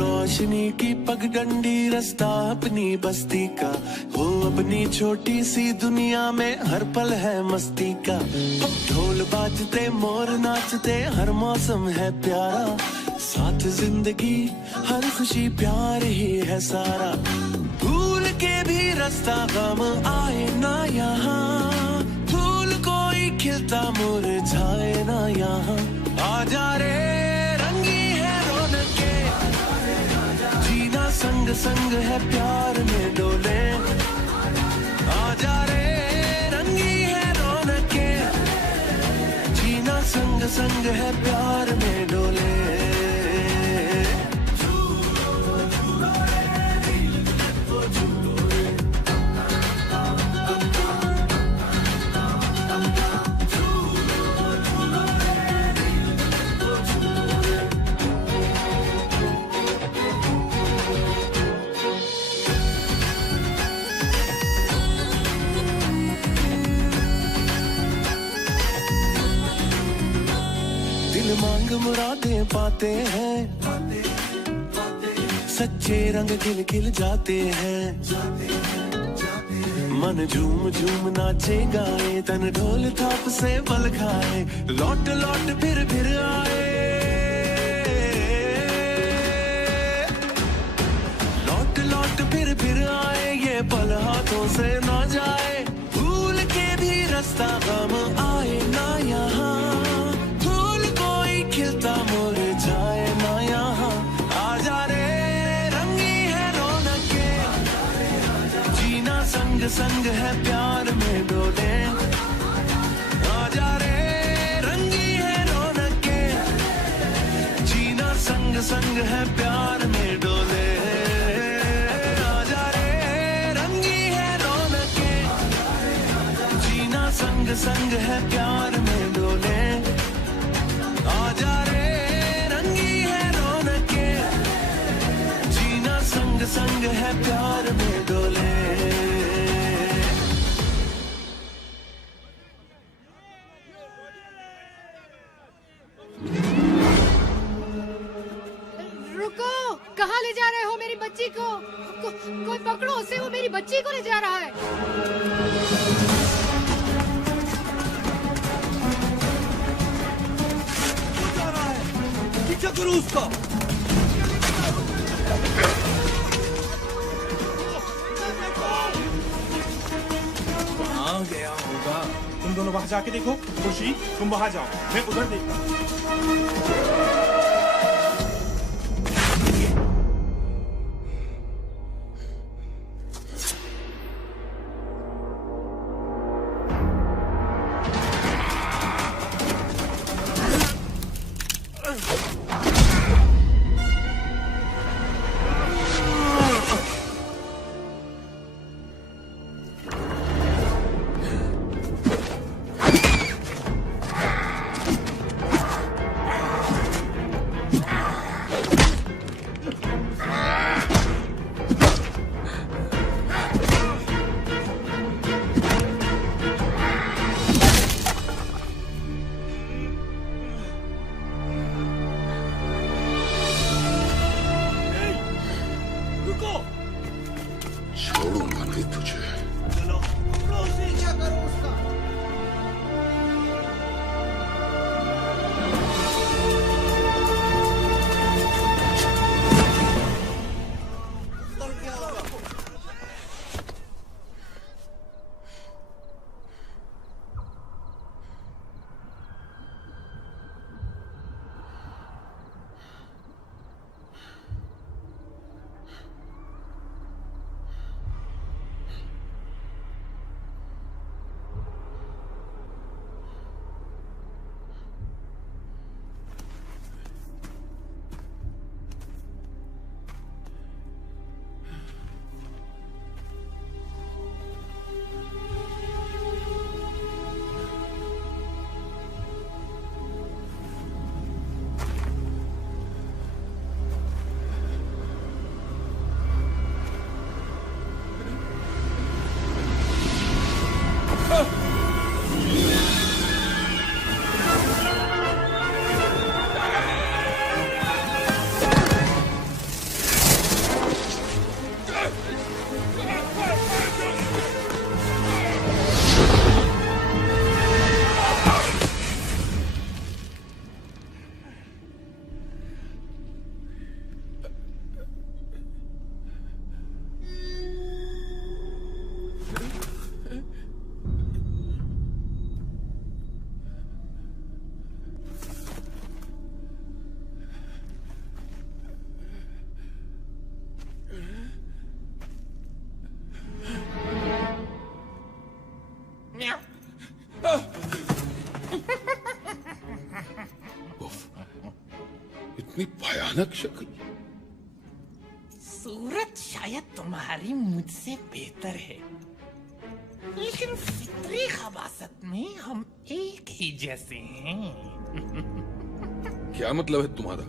रोशनी की पगडंडी रास्ता अपनी बस्ती का, हो अपनी छोटी सी दुनिया में हर पल है मस्ती का। ढोल बाजते मोर नाचते हर मौसम है प्यारा, साथ जिंदगी हर खुशी प्यार ही है सारा। भूल के भी रास्ता गम आए ना यहाँ, फूल कोई खिलता मुरझाए ना यहाँ। आजा रे रंगी है रौनके, जीना संग संग है प्यार में डोले। आजा रे रंगी है रौनके, जीना संग संग है प्यार में डोले। मांग मुरादें पाते हैं, सच्चे रंग खिल खिल जाते हैं। मन झूम झूम नाचे गाए, तन ढोल थाप से बल खाए। लौट लौट फिर आए, लौट लौट फिर आए। ये पल हाथों से ना जाए, भूल के भी रास्ता गम आए ना यहाँ। खिलता मुरझाए ना यहाँ। आजा रे रंगी है रौनके, जीना संग संग है प्यार में डोले। आजा रे रंगी है रौनके, जीना संग संग है प्यार में डोले। आजा रे रंगी है रौनके, जीना संग संग है प्यार में डोले। आजा रे रंगी है रौनके, जीना संग संग है प्यार में डोले। रुको, कहाँ ले जा रहे हो मेरी बच्ची को? कोई पकड़ो उसे, वो मेरी बच्ची को ले जा रहा है। पीछे करो उसका। कहाँ गया होगा? तुम दोनों वहां जाके देखो। खुशी तुम वहां जाओ, मैं उधर देखता हूँ। भयानक शक्ल। सूरत शायद तुम्हारी मुझसे बेहतर है, लेकिन फितरी खबासत में हम एक ही जैसे हैं। क्या मतलब है तुम्हारा?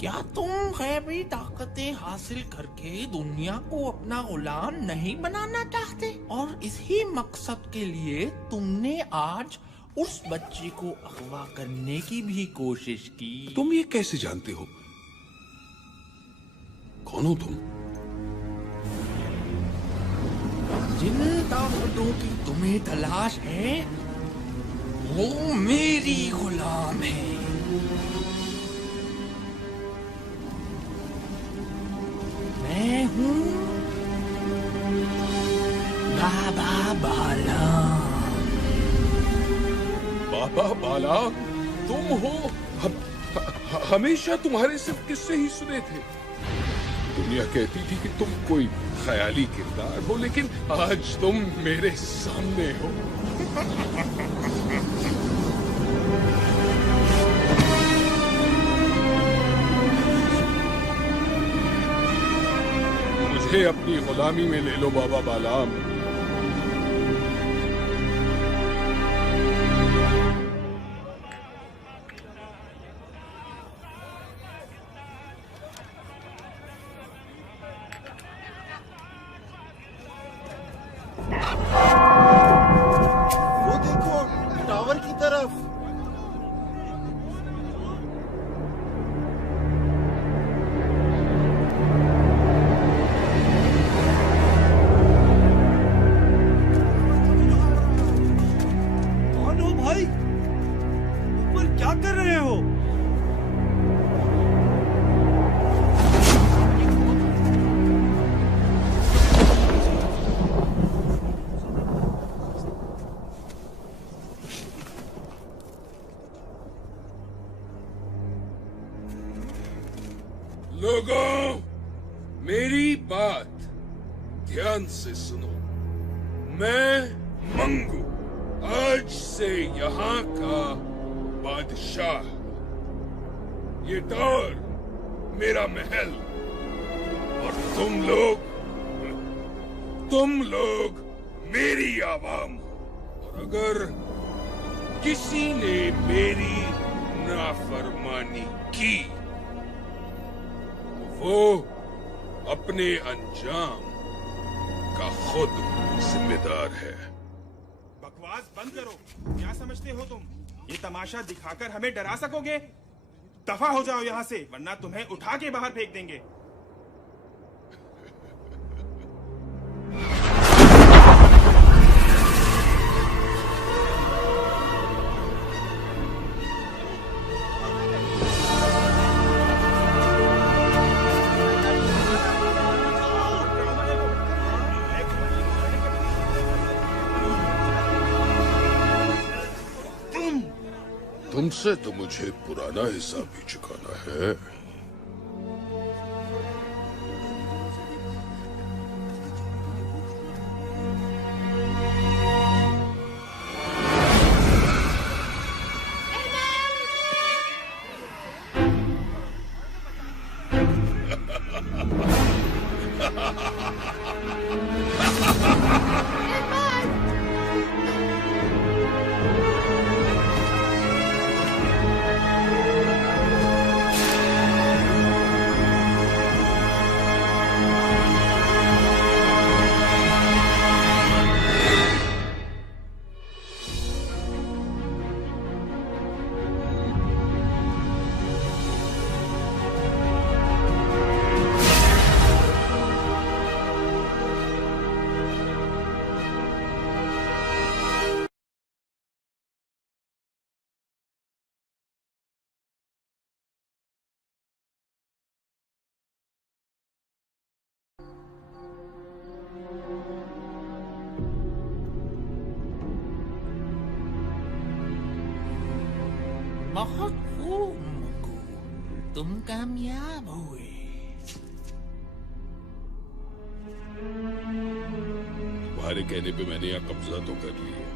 क्या तुम गैबी ताकतें हासिल करके दुनिया को अपना गुलाम नहीं बनाना चाहते? और इसी मकसद के लिए तुमने आज उस बच्ची को अगवा करने की भी कोशिश की। तुम ये कैसे जानते हो? कौन हो तुम? जिन ताकतों की तुम्हें तलाश है वो मेरी गुलाम है। मैं हूँ बाबा बालाम। बाबा बालाम तुम हो? हमेशा तुम्हारे सिर्फ किस्से ही सुने थे। दुनिया कहती थी कि तुम कोई ख्याली किरदार हो, लेकिन आज तुम मेरे सामने हो। मुझे अपनी गुलामी में ले लो बाबा बालाम। वो देखो टावर की तरफ। कौन हो भाई? ऊपर क्या कर रहे हो? लोगों, मेरी बात ध्यान से सुनो। मैं मंगू आज से यहाँ का बादशाह हूँ। ये टावर मेरा महल, और तुम लोग मेरी आवाम हो। और अगर किसी ने मेरी नाफरमानी की वो अपने अंजाम का खुद जिम्मेदार है। बकवास बंद करो। क्या समझते हो तुम? ये तमाशा दिखाकर हमें डरा सकोगे? दफा हो जाओ यहाँ से, वरना तुम्हें उठा के बाहर फेंक देंगे। तुमसे तो मुझे पुराना हिसाब भी चुकाना है। बहुत खूब मंगू, तुम कामयाब हुए। तुम्हारे कहने पे मैंने यहाँ कब्जा तो कर लिया,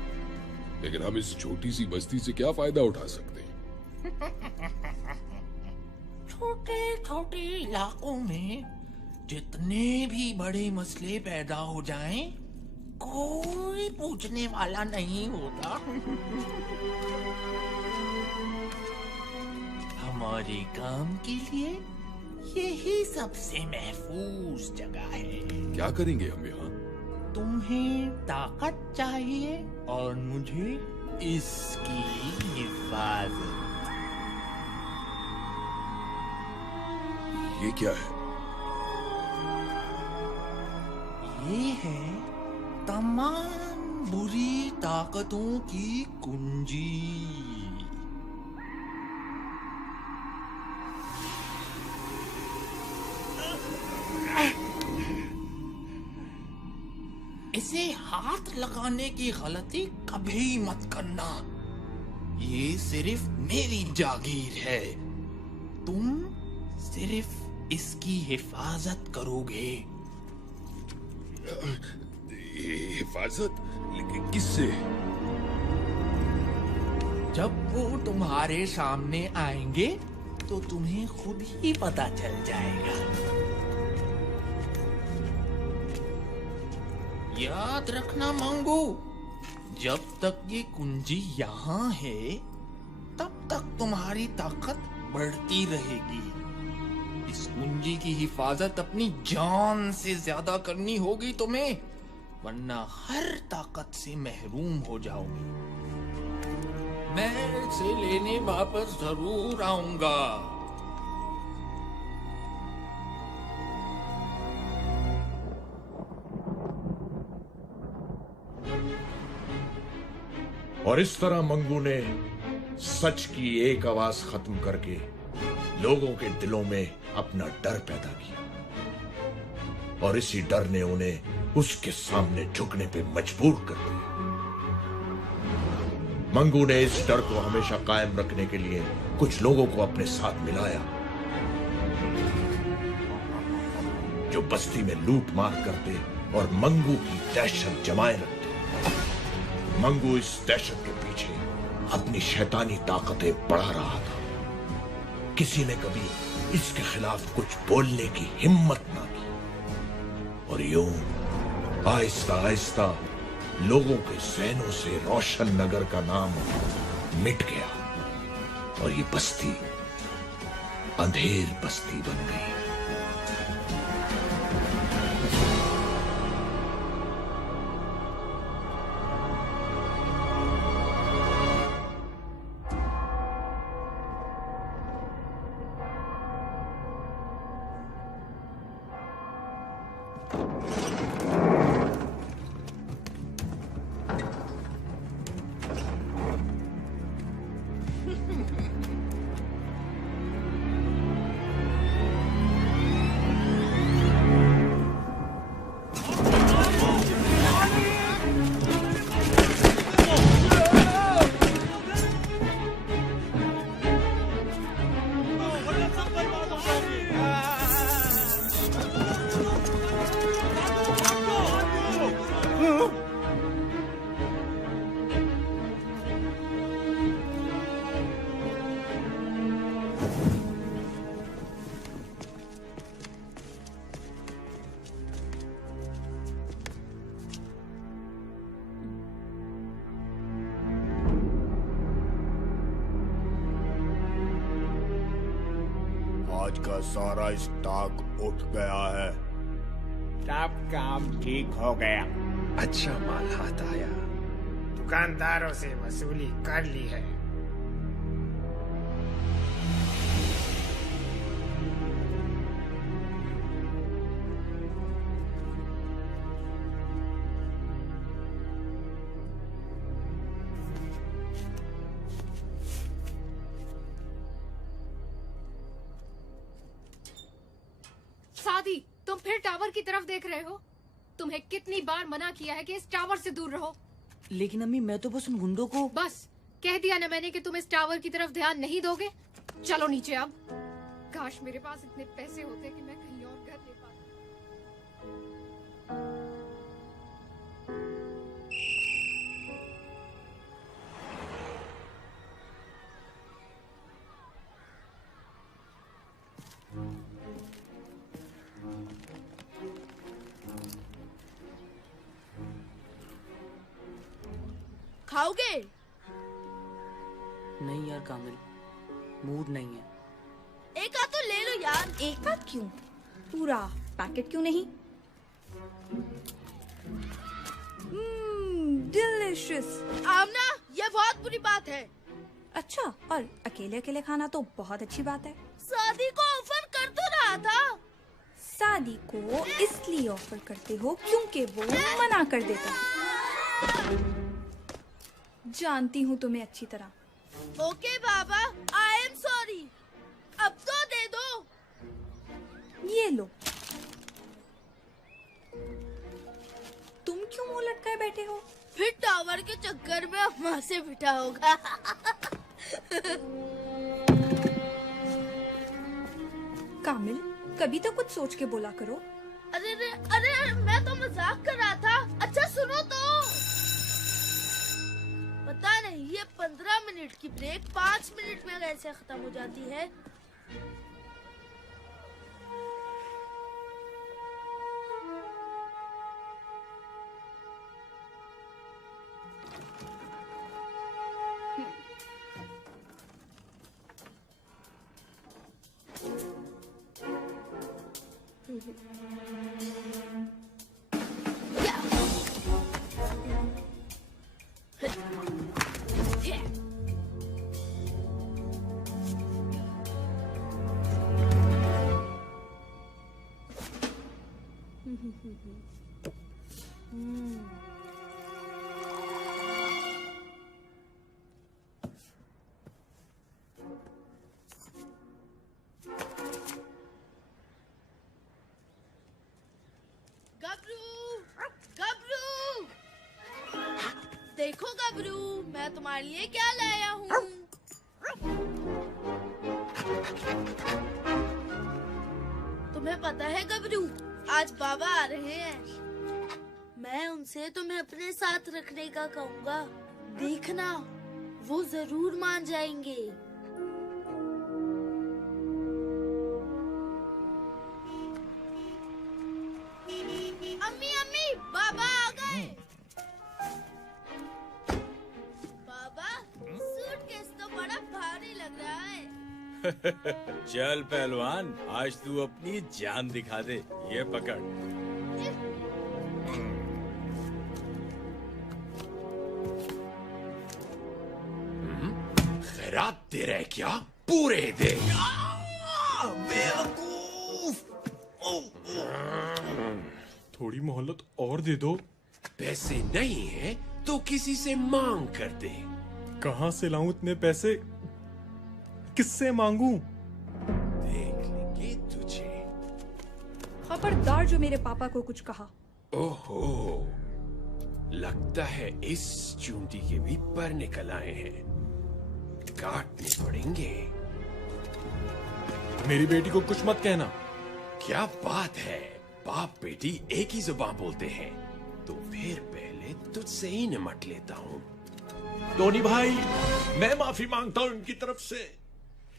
लेकिन हम इस छोटी सी बस्ती से क्या फायदा उठा सकते हैं? छोटे छोटे इलाकों में जितने भी बड़े मसले पैदा हो जाएं, कोई पूछने वाला नहीं होता। हमारे काम के लिए यही सबसे महफूज जगह है। क्या करेंगे हम यहाँ? तुम्हें ताकत चाहिए और मुझे इसकी हिफाजत। ये क्या है? ये है तमाम बुरी ताकतों की कुंजी। इसे हाथ लगाने की गलती कभी मत करना। ये सिर्फ मेरी जागीर है। तुम सिर्फ इसकी हिफाजत करोगे। हिफाजत? लेकिन किससे? जब वो तुम्हारे सामने आएंगे तो तुम्हें खुद ही पता चल जाएगा। याद रखना मंगू, जब तक ये कुंजी यहाँ है तब तक तुम्हारी ताकत बढ़ती रहेगी। इस कुंजी की हिफाजत अपनी जान से ज्यादा करनी होगी तुम्हें, वरना हर ताकत से महरूम हो जाओगे। मैं इसे लेने वापस जरूर आऊंगा। और इस तरह मंगू ने सच की एक आवाज खत्म करके लोगों के दिलों में अपना डर पैदा किया, और इसी डर ने उन्हें उसके सामने झुकने पे मजबूर कर दिया। मंगू ने इस डर को हमेशा कायम रखने के लिए कुछ लोगों को अपने साथ मिलाया, जो बस्ती में लूट मार करते और मंगू की दहशत जमाए रखते। मंगू इस दहशत के पीछे अपनी शैतानी ताकतें बढ़ा रहा था। किसी ने कभी इसके खिलाफ कुछ बोलने की हिम्मत ना की, और यूं आहिस्ता आहिस्ता लोगों के जहनों से रोशन नगर का नाम मिट गया, और ये बस्ती अंधेर बस्ती बन गई। आज का सारा स्टॉक उठ गया है। सब काम ठीक हो गया। अच्छा माल हाथ आया। दुकानदारों से वसूली कर ली है। सादी, तुम फिर टावर की तरफ देख रहे हो? तुम्हें कितनी बार मना किया है कि इस टावर से दूर रहो। लेकिन अम्मी, मैं तो बस उन गुंडों को। बस कह दिया ना मैंने कि तुम इस टावर की तरफ ध्यान नहीं दोगे। चलो नीचे अब। काश मेरे पास इतने पैसे होते कि मैं कहीं और घर ले पाता। खाओगे? नहीं यार कामिल, मूड नहीं है। एक आध तो ले लो यार। एक आध क्यों, पूरा पैकेट क्यों नहीं? डिलिशियस। आमना, ये बहुत बुरी बात है। अच्छा, और अकेले अकेले खाना तो बहुत अच्छी बात है। शादी को ऑफर कर तो रहा था। शादी को इसलिए ऑफर करते हो क्योंकि वो मना कर देता है। जानती हूँ तुम्हें अच्छी तरह। Okay Baba, I am sorry. अब तो दे दो। ये लो। तुम क्यों मुंह लटकाए बैठे हो? फिर टावर के चक्कर में अम्मा से बिठा होगा। कामिल, कभी तो कुछ सोच के बोला करो। अरे अरे अरे, मैं तो मजाक कर रहा था। अच्छा सुनो तो। पता नहीं ये 15 मिनट की ब्रेक 5 मिनट में कैसे खत्म हो जाती है। देखो गबरू, मैं तुम्हारे लिए क्या लाया हूँ। तुम्हें पता है गबरू, आज बाबा आ रहे हैं। मैं उनसे तुम्हें अपने साथ रखने का कहूँगा। देखना, वो जरूर मान जाएंगे। अम्मी अम्मी, बाबा आ गए। सूटकेस तो बड़ा भारी लग रहा है। चल पहलवान, आज तू अपनी जान दिखा दे। ये पकड़। खैरात दे रहे क्या? पूरे दे। थोड़ी मोहलत और दे दो। पैसे नहीं है तो किसी से मांग कर दे। कहाँ से लाऊं इतने पैसे? किससे मांगूं? देख लेंगे तुझे। खबरदार जो मेरे पापा को कुछ कहा। ओहो, लगता है इस चूंटी के भी पर निकल आए हैं। काटने पड़ेंगे। मेरी बेटी को कुछ मत कहना। क्या बात है, बाप बेटी एक ही जुबान बोलते हैं। तो फिर पहले तुझसे ही निमट लेता हूँ। टोनी भाई, मैं माफी मांगता हूँ इनकी तरफ से।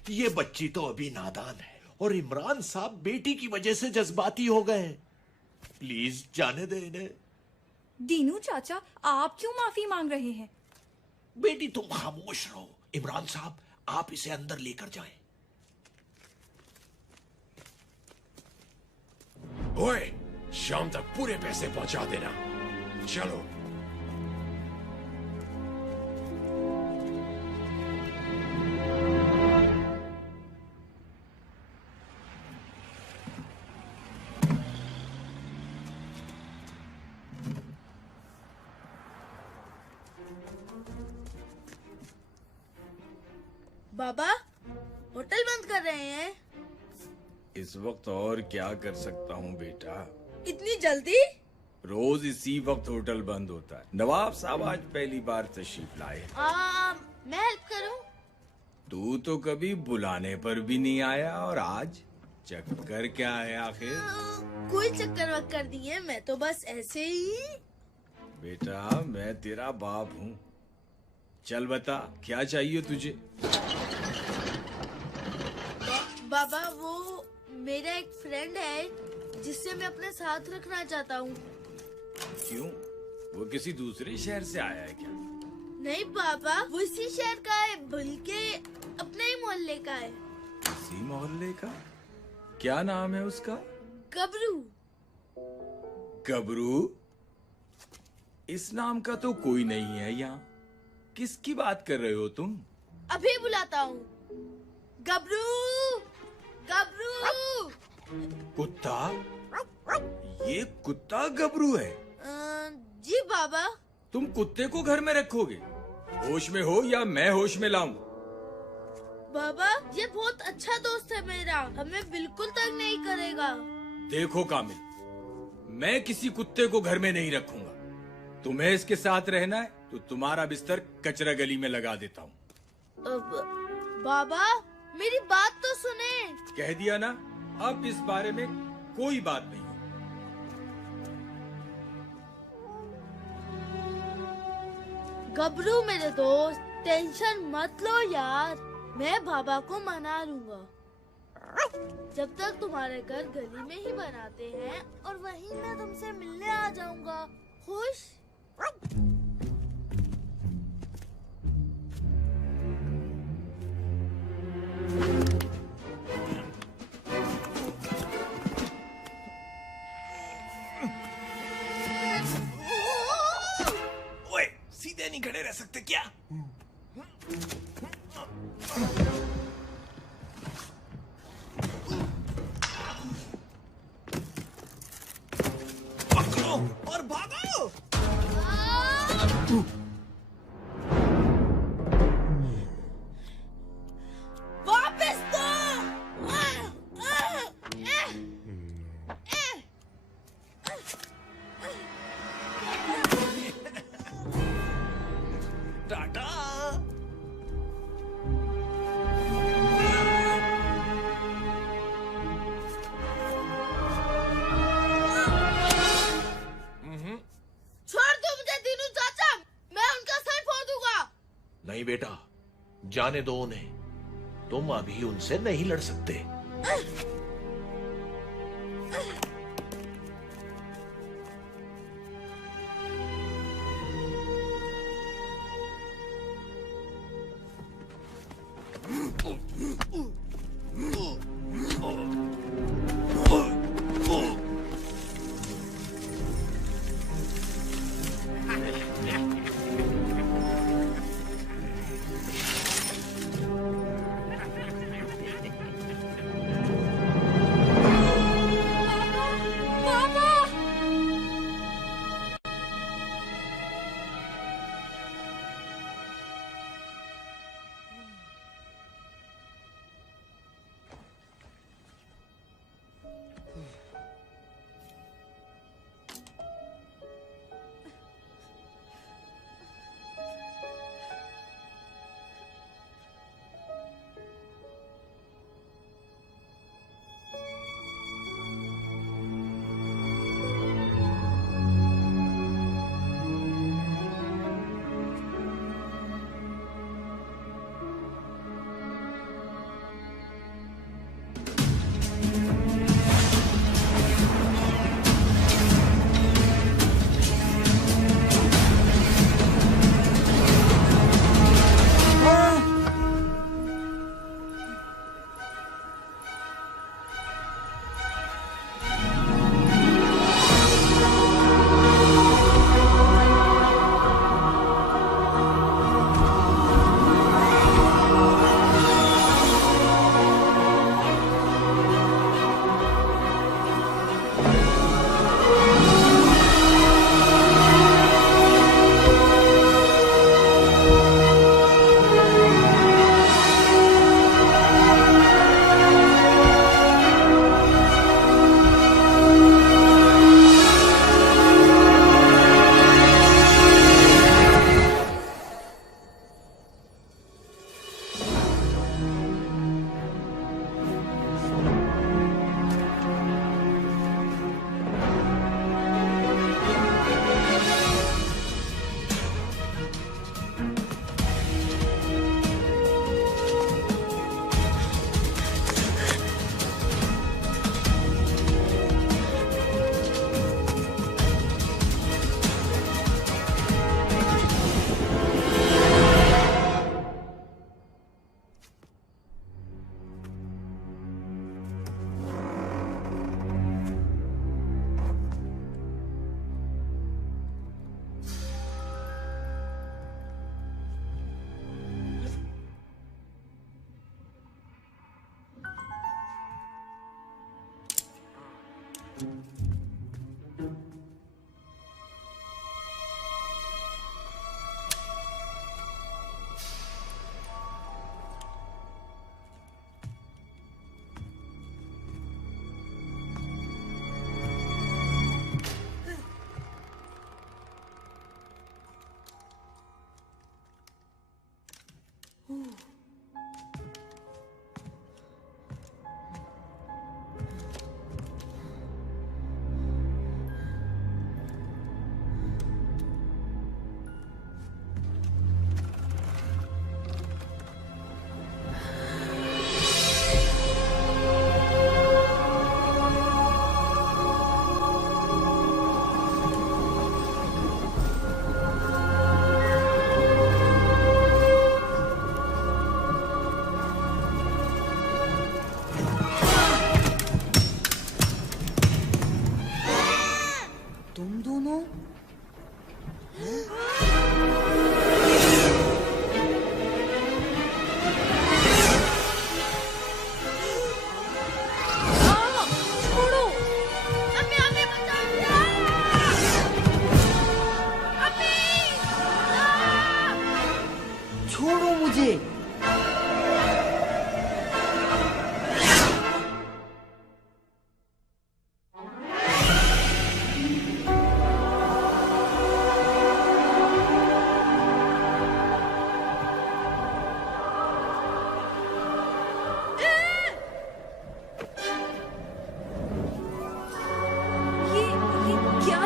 ये बच्ची तो अभी नादान है और इमरान साहब बेटी की वजह से जज्बाती हो गए। प्लीज जाने दे इन्हें। दीनू चाचा, आप क्यों माफी मांग रहे हैं? बेटी तुम खामोश रहो। इमरान साहब, आप इसे अंदर लेकर जाएं। ओए, शाम तक पूरे पैसे पहुंचा देना। चलो। बाबा, होटल बंद कर रहे हैं। इस वक्त और क्या कर सकता हूँ बेटा? इतनी जल्दी? रोज इसी वक्त होटल बंद होता है। नवाब साहब आज पहली बार तशरीफ लाए। मैं हेल्प करूं? तू तो कभी बुलाने पर भी नहीं आया और आज चक्कर क्या है आखिर? कोई चक्कर वक्कर नहीं है, मैं तो बस ऐसे ही। बेटा, मैं तेरा बाप हूँ। चल बता, क्या चाहिए तुझे? बाबा, वो मेरा एक फ्रेंड है जिससे मैं अपने साथ रखना चाहता हूँ। क्यों? वो किसी दूसरे शहर से आया है क्या? नहीं पापा, वो इसी शहर का है, बल्कि अपने ही मोहल्ले का है। इसी मोहल्ले का? क्या नाम है उसका? गबरू। गबरू? इस नाम का तो कोई नहीं है यहाँ। किसकी बात कर रहे हो तुम? अभी बुलाता हूँ। गबरू, गबरू। कुत्ता? ये कुत्ता गबरू है? जी बाबा। तुम कुत्ते को घर में रखोगे? होश में हो या मैं होश में लाऊं? बाबा, ये बहुत अच्छा दोस्त है मेरा, हमें बिल्कुल तंग नहीं करेगा। देखो कामिल, मैं किसी कुत्ते को घर में नहीं रखूंगा। तुम्हें इसके साथ रहना है तो तुम्हारा बिस्तर कचरा गली में लगा देता हूँ। बाबा, मेरी बात तो सुने। कह दिया ना, अब इस बारे में कोई बात नहीं। गबरू मेरे दोस्त, टेंशन मत लो यार, मैं बाबा को मना लूंगा। जब तक तुम्हारे घर गली में ही बनाते हैं और वहीं मैं तुमसे मिलने आ जाऊंगा। खुश? ओए, सीधे नहीं खड़े रह सकते क्या? पकड़ो और भागो। वापस दो। टाटा। छोड़ दो मुझे दीनू चाचा, मैं उनका सर फोड़ दूंगा। नहीं बेटा, जाने दो उन्हें। तुम अभी उनसे नहीं लड़ सकते।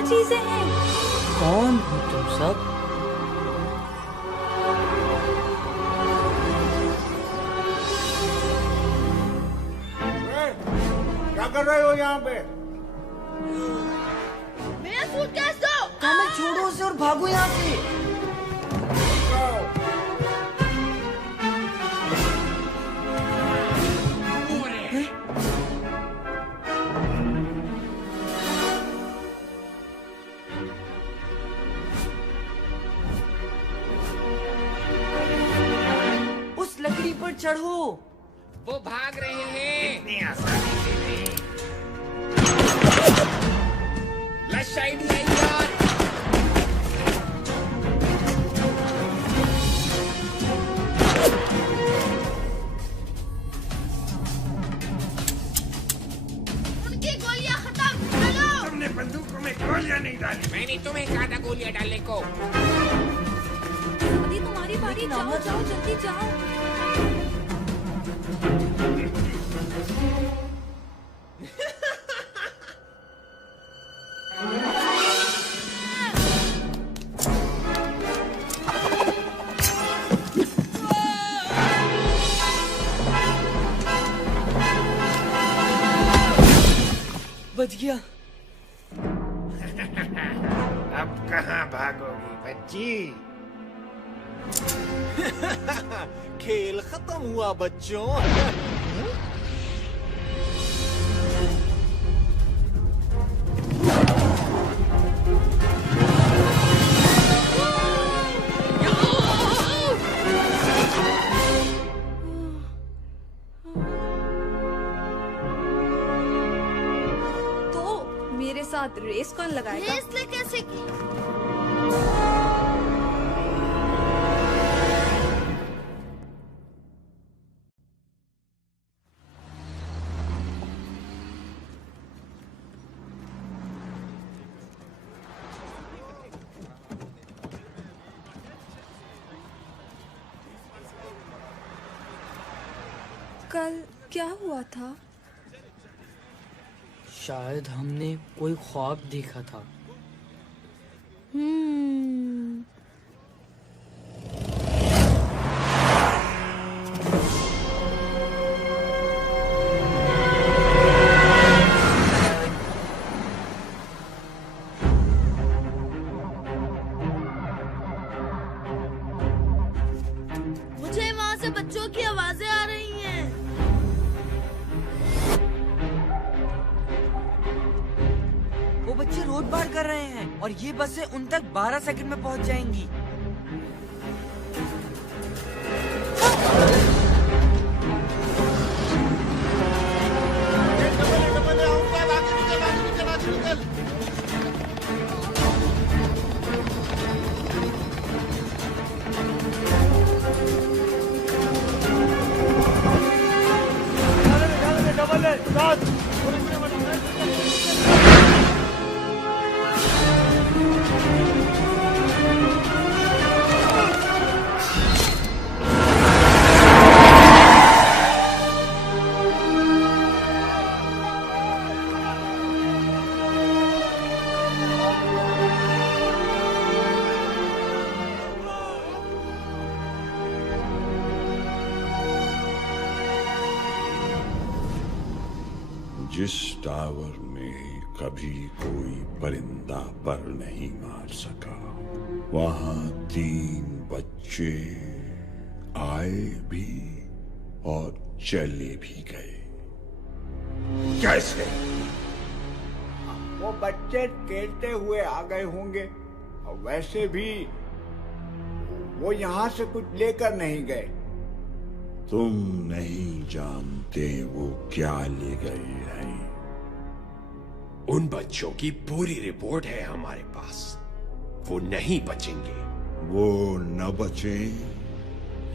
चीजें हैं? कौन हो तुम सब? क्या कर रहे हो यहाँ पे? मेरा सूटकेस दो। कामिल छोड़ो उसे और भागो यहाँ से। उस लकड़ी पर चढ़ो। वो भाग रहे हैं। इतनी आसानी से नहीं। लश आइडिया यार। उनकी गोलियां खत्म। चलो। तुमने बंदूकों में गोलियां नहीं डाली। मैंने तुम्हें कहा था गोलियां डालने को। अभी तुम्हारी बारी, जाओ जाओ जल्दी जाओ। बच गया। अब कहाँ भागोगी बच्ची? खेल खत्म हुआ बच्चों। तो मेरे साथ रेस कौन लगाएगा? रेस ले कैसे की? कल क्या हुआ था? शायद हमने कोई ख्वाब देखा था। मुझे वहाँ से बच्चों की आवाजें आ रही हैं। वो बच्चे रोड पार कर रहे हैं और ये बसें उन तक 12 सेकंड में पहुंच जाएंगी। जिस टावर में कभी कोई परिंदा पर नहीं मार सका, वहां 3 बच्चे आए भी और चले भी गए। कैसे? वो बच्चे खेलते हुए आ गए होंगे, और वैसे भी वो यहाँ से कुछ लेकर नहीं गए। तुम नहीं जानते वो क्या ले गए हैं। उन बच्चों की पूरी रिपोर्ट है हमारे पास। वो नहीं बचेंगे। वो न बचे,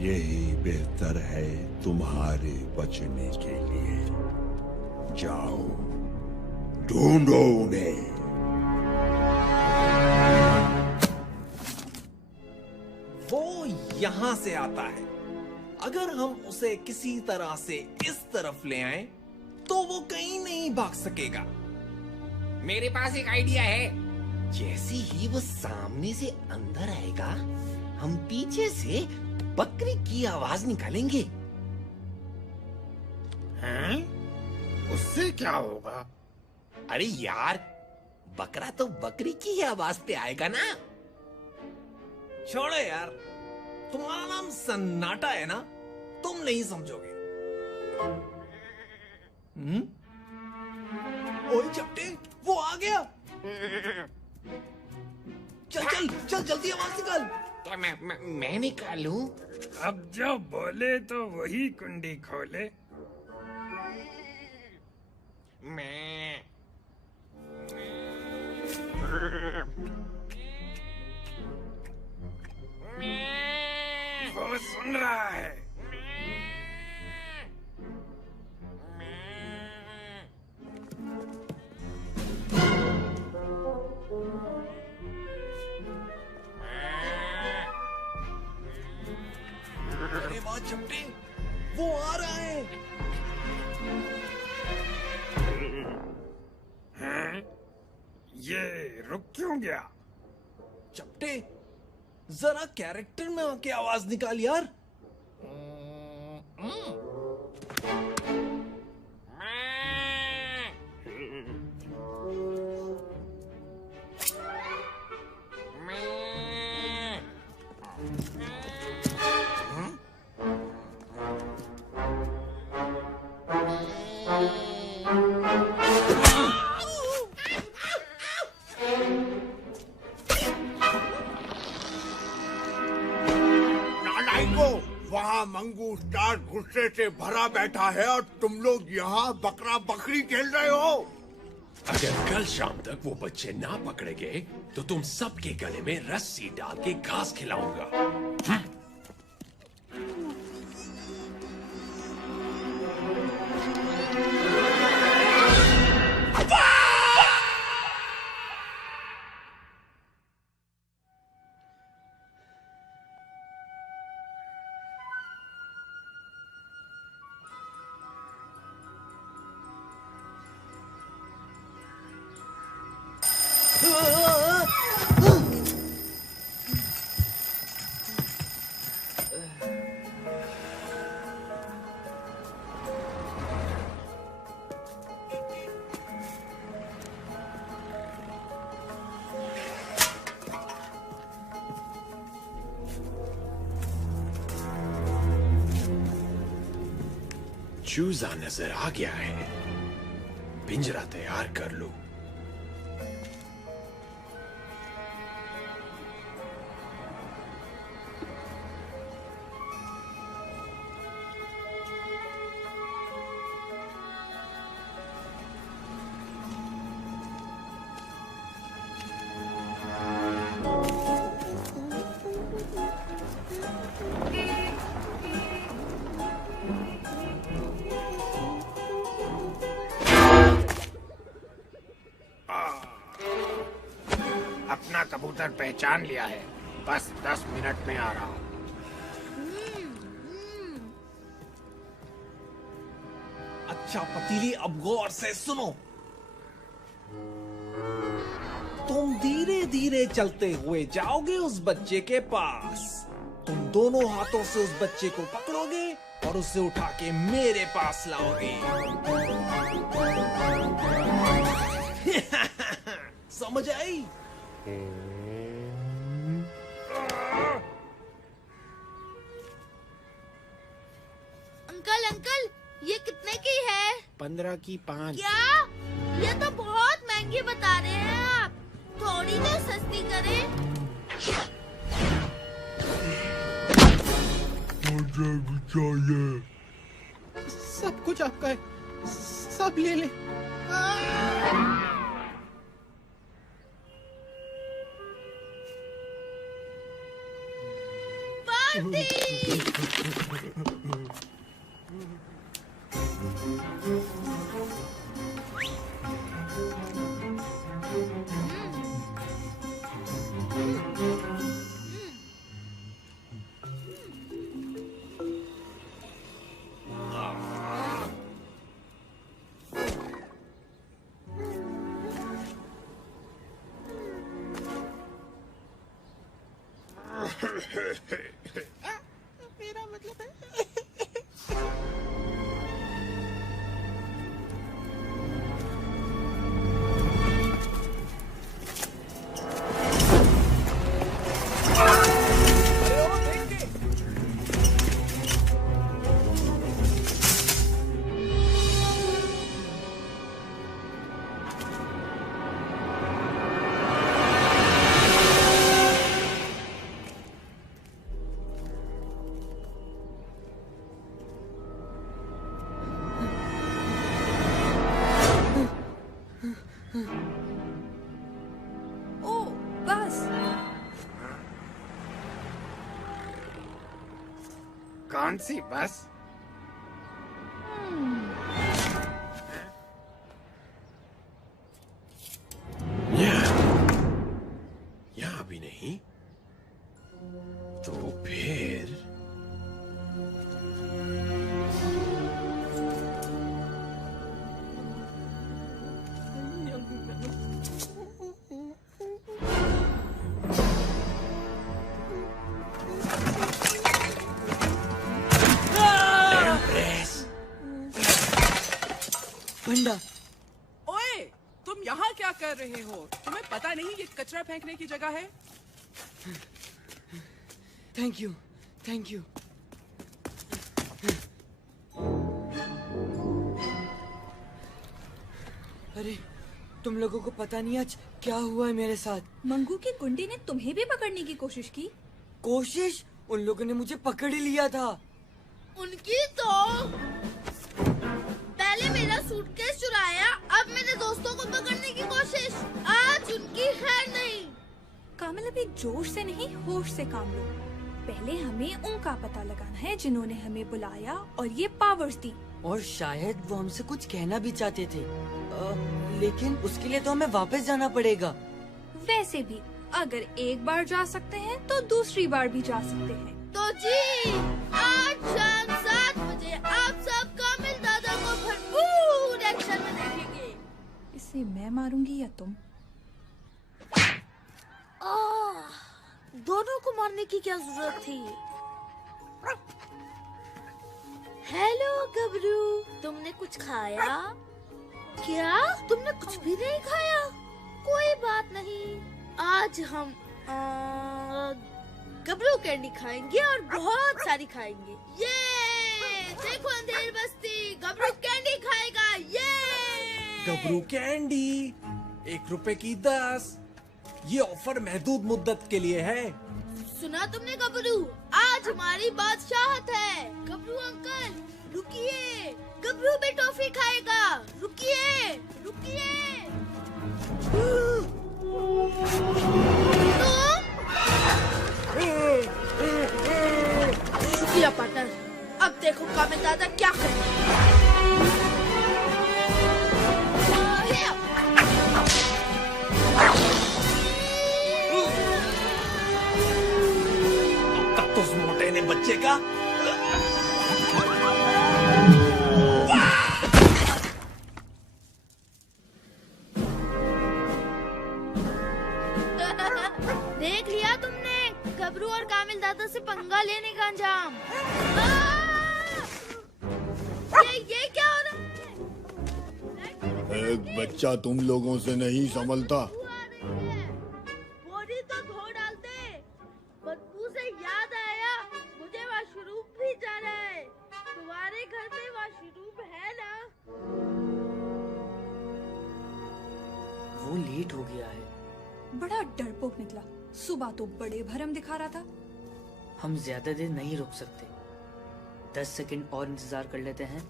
यही बेहतर है तुम्हारे बचने के लिए। जाओ, ढूंढो उन्हें। वो यहाँ से आता है। अगर हम उसे किसी तरह से इस तरफ ले आए तो वो कहीं नहीं भाग सकेगा। मेरे पास एक आइडिया है। जैसे ही वो सामने से अंदर आएगा, हम पीछे से बकरी की आवाज निकालेंगे। हैं? उससे क्या होगा? अरे यार, बकरा तो बकरी की ही आवाज पे आएगा ना। छोड़ो यार, तुम्हारा नाम सन्नाटा है ना, तुम नहीं समझोगे। ओए चपटे, वो आ गया। चल चल चल, जल्दी आवाज निकाल। क्या मैं निकालूं? अब जो बोले तो वही कुंडी खोले। मैं वो सुन रहा है। अरे वाह चपटे, वो आ रहा है। हैं? ये रुक क्यों गया? चपटे, जरा कैरेक्टर में आके आवाज निकाल यार। वहाँ मंगू स्टार गुस्से से भरा बैठा है और तुम लोग यहाँ बकरा बकरी खेल रहे हो। अगर कल शाम तक वो बच्चे ना पकड़े गए तो तुम सबके गले में रस्सी डाल के घास खिलाऊंगा। चूजा नजर आ गया है। पिंजरा तैयार कर लो। अपना कबूतर पहचान लिया है। बस 10 मिनट में आ रहा हूँ। अच्छा पतीली, अब गौर से सुनो। तुम धीरे धीरे चलते हुए जाओगे उस बच्चे के पास। तुम दोनों हाथों से उस बच्चे को पकड़ोगे और उसे उठा के मेरे पास लाओगे। समझ आई? अंकल अंकल, ये कितने की है? 15 की 5। क्या? ये तो बहुत महंगी बता रहे हैं आप। थोड़ी तो सस्ती करें। मुझे भी चाहिए। सब कुछ आपका है, सब ले ले। मेरा मतलब है कौन सी बस? यहाँ भी नहीं, तो फिर बंडा, ओए, तुम यहाँ क्या कर रहे हो? तुम्हें पता नहीं ये कचरा फेंकने की जगह है? Thank you, thank you. अरे, तुम लोगों को पता नहीं आज क्या हुआ है मेरे साथ। मंगू की गुंडी ने तुम्हें भी पकड़ने की कोशिश की। कोशिश? उन लोगों ने मुझे पकड़ ही लिया था। उनकी तो पहले मेरा सूटकेस चुराया, अब मेरे दोस्तों को पकड़ने की कोशिश। आज उनकी खैर नहीं। कामिल, अभी जोश से नहीं होश से काम लो। पहले हमें उनका पता लगाना है जिन्होंने हमें बुलाया और ये पावर्स दी। और शायद वो हमसे कुछ कहना भी चाहते थे, लेकिन उसके लिए तो हमें वापस जाना पड़ेगा। वैसे भी अगर एक बार जा सकते हैं तो दूसरी बार भी जा सकते हैं। तो जी, आज शाम 7 बजे आप सब कामिल दादा को भरपूर एक्शन में देखेंगे। इसे मैं मारूंगी या तुम? दोनों को मारने की क्या जरूरत थी? हेलो गबरू, तुमने कुछ खाया? क्या? तुमने कुछ भी नहीं खाया? कोई बात नहीं, आज हम गबरू कैंडी खाएंगे और बहुत सारी खाएंगे। ये देखो अंधेर बस्ती, गबरू कैंडी खाएगा। ये गबरू कैंडी 1 रुपए की 10। ये ऑफर महदूद मुद्दत के लिए है। सुना तुमने गबरू? आज हमारी बादशाहत है। गबरू अंकल रुकिए, गबरू भी टॉफी खाएगा। रुकिए रुकिए। शुक्रिया पार्टनर। अब देखो कामिल दादा क्या करें। तो उस मोटे ने बच्चे का देख लिया तुमने गबरू और कामिल दादा से पंगा लेने का अंजाम। ये क्या हो रहा है? एक बच्चा तुम लोगों से नहीं संभलता। बोरी तो धो डालते। बदबू से याद आया, मुझे वॉशरूम भी जाना है। तुम्हारे घर में वॉशरूम है ना? वो लेट हो गया है। बड़ा डरपोक निकला। सुबह तो बड़े भरम दिखा रहा था। हम ज्यादा देर नहीं रुक सकते। 10 सेकंड और इंतजार कर लेते हैं,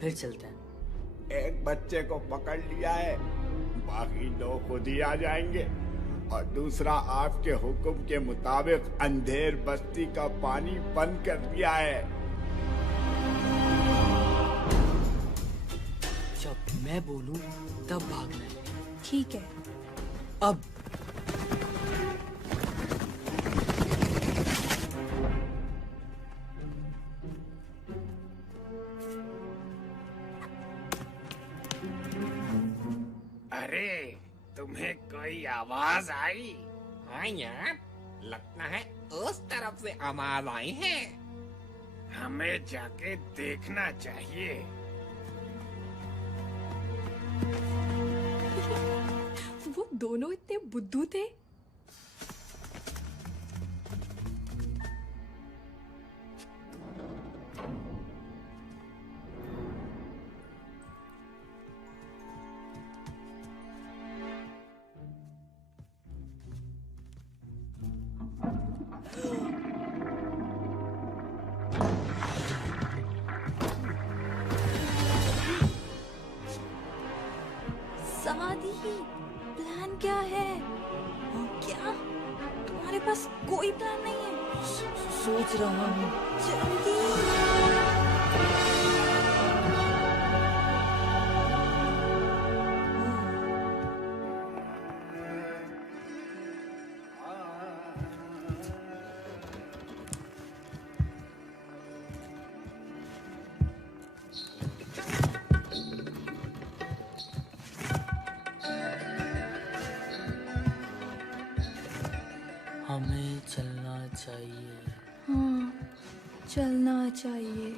फिर चलते हैं। एक बच्चे को पकड़ लिया है, बाकी 2 खुद ही आ जाएंगे। और दूसरा आपके हुक्म के मुताबिक अंधेर बस्ती का पानी बंद कर दिया है। जब मैं बोलूं तब भागना है। ठीक है। अब अरे तुम्हें कोई आवाज आई? हाँ यार, लगता है उस तरफ से आवाज आई है। हमें जाके देखना चाहिए। वो दोनों इतने बुद्धू थे। समाधि, प्लान क्या है? क्या तुम्हारे पास कोई प्लान नहीं है? सोच रहा हूँ। जल्दी। हमें चलना चाहिए। हाँ, चलना चाहिए।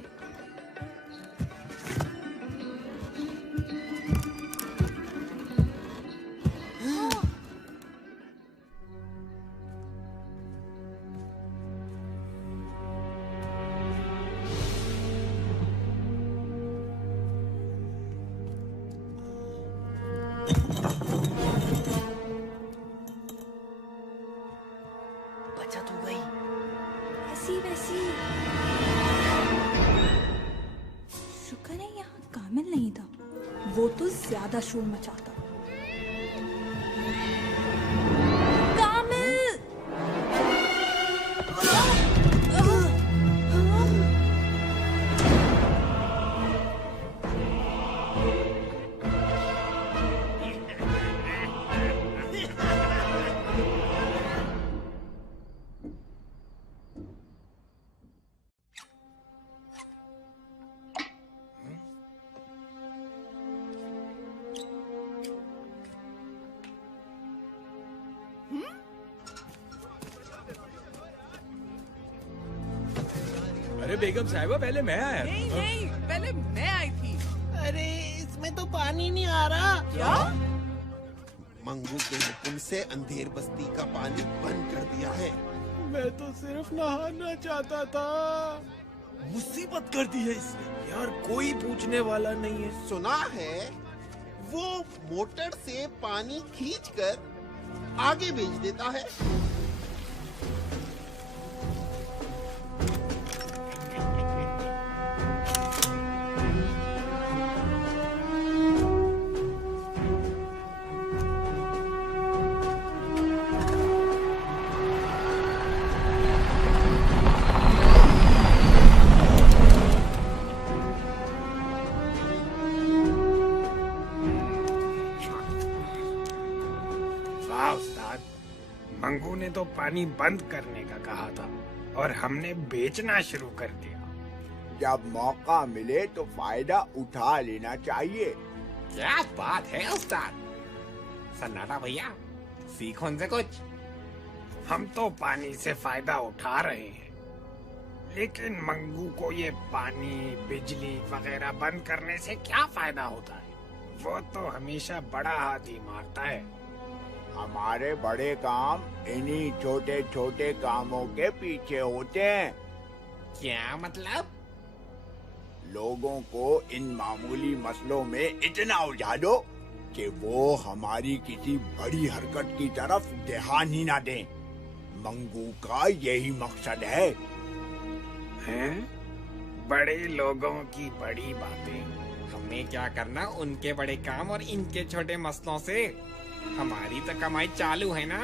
बचत हो गई। वैसी शुक्र है यहाँ कामिल नहीं था, वो तो ज्यादा शोर मचाता। कामिल! अरे बेगम साहिबा, पहले मैं आया। नहीं, पहले मैं आई थी। अरे इसमें तो पानी नहीं आ रहा। क्या? मंगू के हुक्म से अंधेर बस्ती का पानी बंद कर दिया है। मैं तो सिर्फ नहाना चाहता था। मुसीबत कर दी है इसने। यार कोई पूछने वाला नहीं है। सुना है वो मोटर से पानी खींचकर आगे भेज देता है। मंगू ने तो पानी बंद करने का कहा था और हमने बेचना शुरू कर दिया। जब मौका मिले तो फायदा उठा लेना चाहिए। क्या बात है उस्ताद। सन्नाटा भैया, सीखो उनसे कुछ। हम तो पानी से फायदा उठा रहे हैं। लेकिन मंगू को ये पानी बिजली वगैरह बंद करने से क्या फायदा होता है? वो तो हमेशा बड़ा हाथ ही मारता है। हमारे बड़े काम इन्हीं छोटे छोटे कामों के पीछे होते हैं। क्या मतलब? लोगों को इन मामूली मसलों में इतना उलझा दो कि वो हमारी किसी बड़ी हरकत की तरफ ध्यान ही ना दें। मंगू का यही मकसद है। हैं? बड़े लोगों की बड़ी बातें। हमें क्या करना उनके बड़े काम और इनके छोटे मसलों से? हमारी तो कमाई चालू है ना।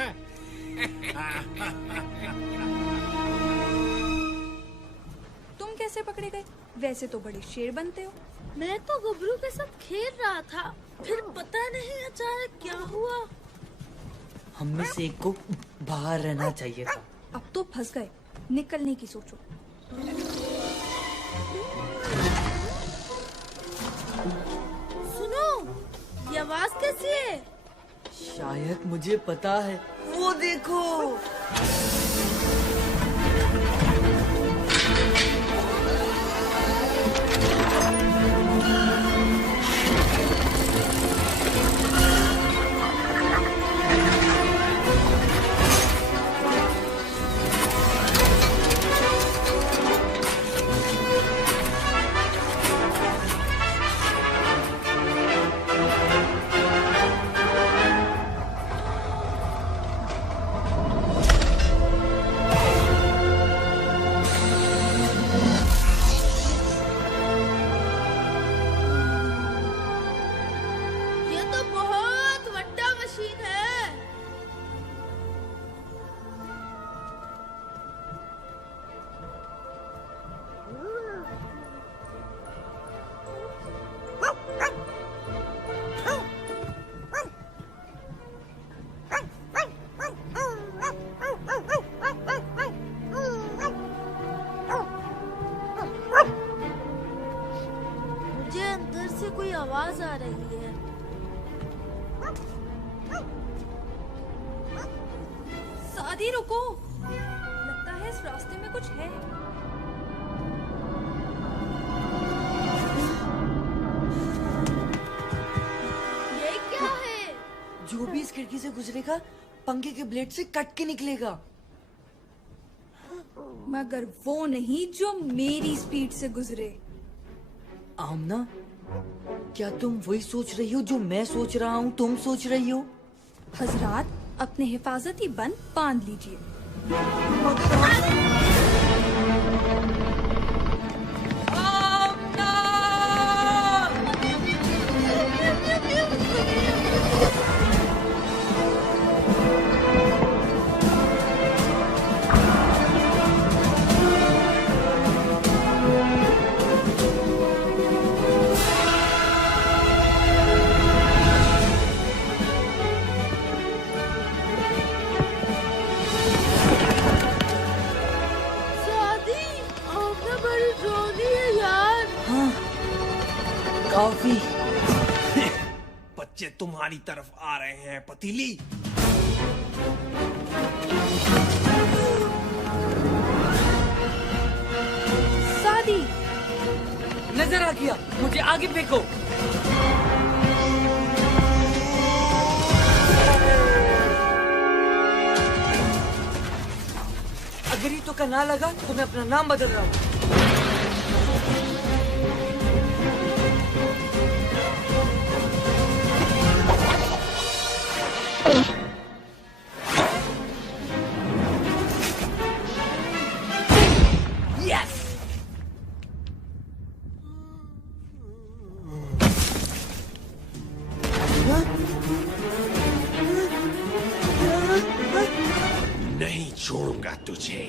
तुम कैसे पकड़े गए? वैसे तो बड़े शेर बनते हो। मैं तो गबरू के साथ खेल रहा था, फिर पता नहीं अचानक क्या हुआ। हम में से एक को बाहर रहना चाहिए था। अब तो फंस गए, निकलने की सोचो। सुनो, ये आवाज कैसी है? शायद मुझे पता है। वो देखो। आवाज आ रही है। सादी रुको, लगता है इस रास्ते में कुछ है। ये क्या है? जो भी इस खिड़की से गुजरेगा पंखे के ब्लेड से कट के निकलेगा। मगर वो नहीं जो मेरी स्पीड से गुजरे। आमना, क्या तुम वही सोच रही हो जो मैं सोच रहा हूँ तुम सोच रही हो? हजरात, अपने हिफाजती बंद बांध लीजिए। काफी। बच्चे तुम्हारी तरफ आ रहे हैं पतीली। सादी, नजर आ गया, मुझे आगे फेंको। अगर ये तो का ना लगा तो मैं अपना नाम बदल रहा हूँ। नहीं छोड़ूंगा तुझे।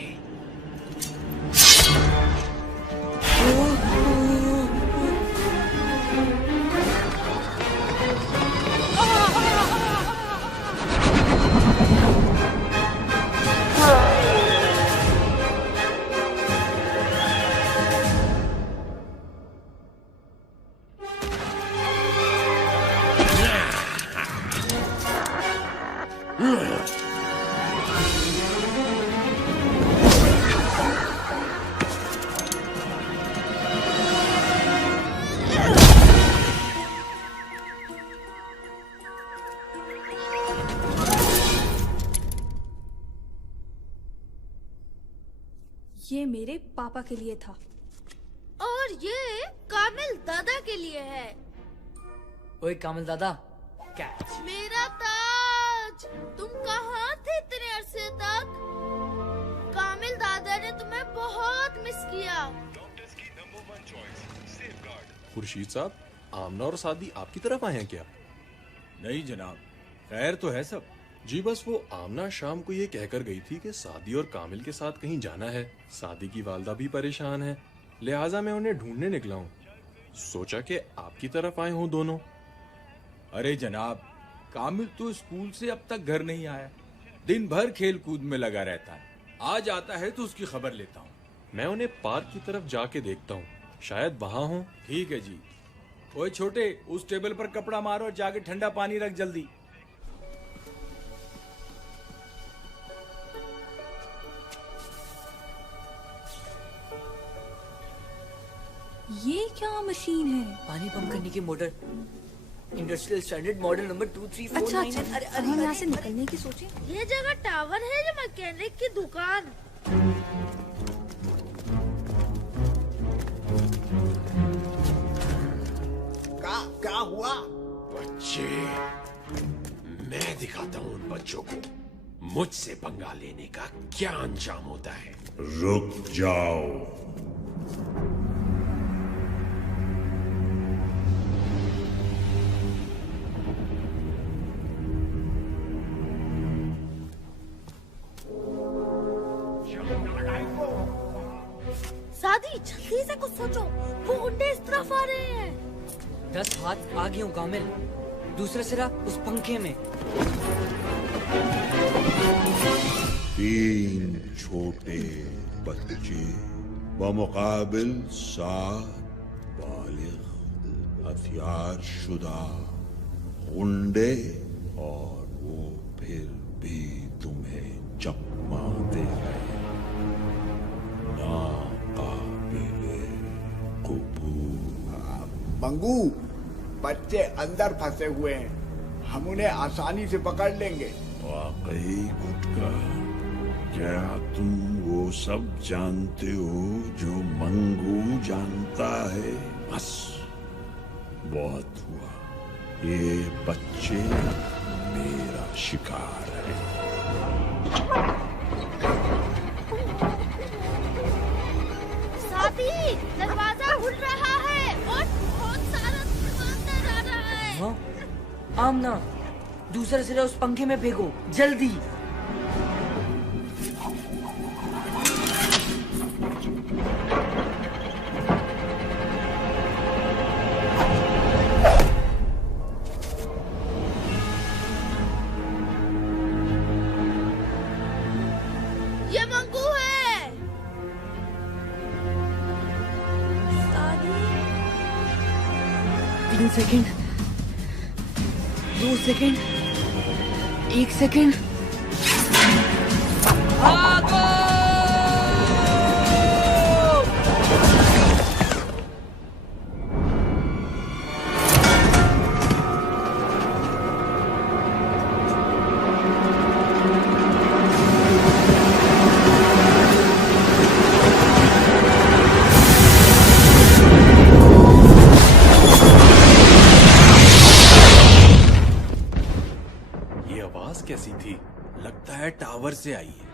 ये मेरे पापा के लिए था। और ये कामिल दादा के लिए है। ओए कामिल दादा, कैच। मेरा ताज, तुम कहाँ थे इतने अरसे तक? कामिल दादा ने तुम्हें बहुत मिस किया। खुर्शीद साहब, आमना और सादी आपकी तरफ आए हैं क्या? नहीं जनाब, खैर तो है सब। जी बस वो आमना शाम को ये कहकर गई थी कि सादी और कामिल के साथ कहीं जाना है। सादी की वालदा भी परेशान है, लिहाजा मैं उन्हें ढूंढने निकला हूँ। सोचा कि आपकी तरफ आए हों दोनों। अरे जनाब, कामिल तो स्कूल से अब तक घर नहीं आया। दिन भर खेल कूद में लगा रहता है। आज आता है तो उसकी खबर लेता हूँ। मैं उन्हें पार्क की तरफ जाके देखता हूँ, शायद वहां हो। ठीक है जी। ओए छोटे, उस टेबल पर कपड़ा मारो और जाके ठंडा पानी रख जल्दी। ये क्या मशीन है? पानी पंप करने की motor. Industrial standard model number 2349। अच्छा अच्छा, हम यहाँ से निकलने की सोचे। ये जगह टावर है या मैकेनिक की दुकान? क्या हुआ? बच्चे, मैं दिखाता हूँ उन बच्चों को मुझसे पंगा लेने का क्या अंजाम होता है। रुक जाओ। सादी, जल्दी से कुछ सोचो, वो गुंडे इस तरफ आ रहे हैं। 10 हाथ आगे हूँ कामिल, दूसरा सिरा उस पंखे में। 3 छोटे बच्चे बमुकाबिल 7 बालिग हथियार शुदा गुंडे, और वो फिर भी तुम्हें चकमा दे रहे। मंगू, बच्चे अंदर फंसे हुए हैं, हम उन्हें आसानी से पकड़ लेंगे। वाकई गुटका, क्या तुम वो सब जानते हो जो मंगू जानता है? बस बहुत हुआ, ये बच्चे मेरा शिकार है। साथी, दरवाजा खुल रहा है और बहुत सारा सामान अंदर आ रहा है। हाँ? आमना, दूसरा सिरा उस पंखे में फेंको, जल्दी। ये मंगू है। 3 सेकंड, 2 सेकंड, 1 सेकंड। भागो! कैसी थी? लगता है टावर से आई है।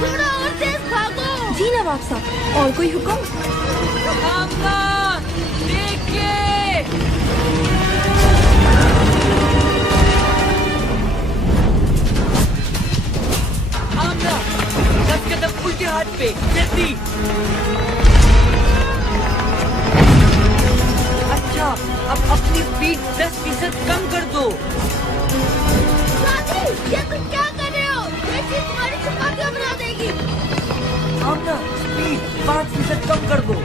थोड़ा और तेज भागो। जी नवाब साहब, और कोई हुक्म? उल्टे हाथ पे, जल्दी। अच्छा, अब अपनी स्पीड 10% कम कर दो। साथी, ये तुम क्या कर रहे हो? ये चीज तुम्हारी चपातियां बना देगी। आमना, स्पीड 5% कम कर दो।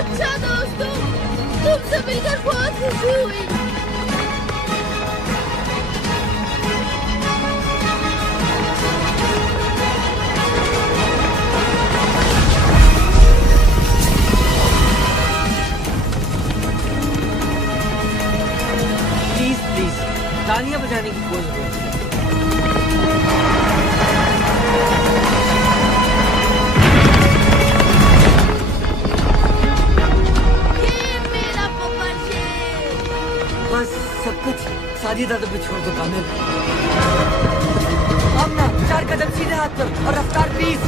अच्छा दोस्तों, तुमसे मिलकर बहुत खुशी हुई। तालियां बजाने की कोई जरूरत नहीं। बस सब कुछ सादी दादा पे छोड़ दो कामिल। आमना 4 कदम सीधे हाथ पर और रफ्तार 20।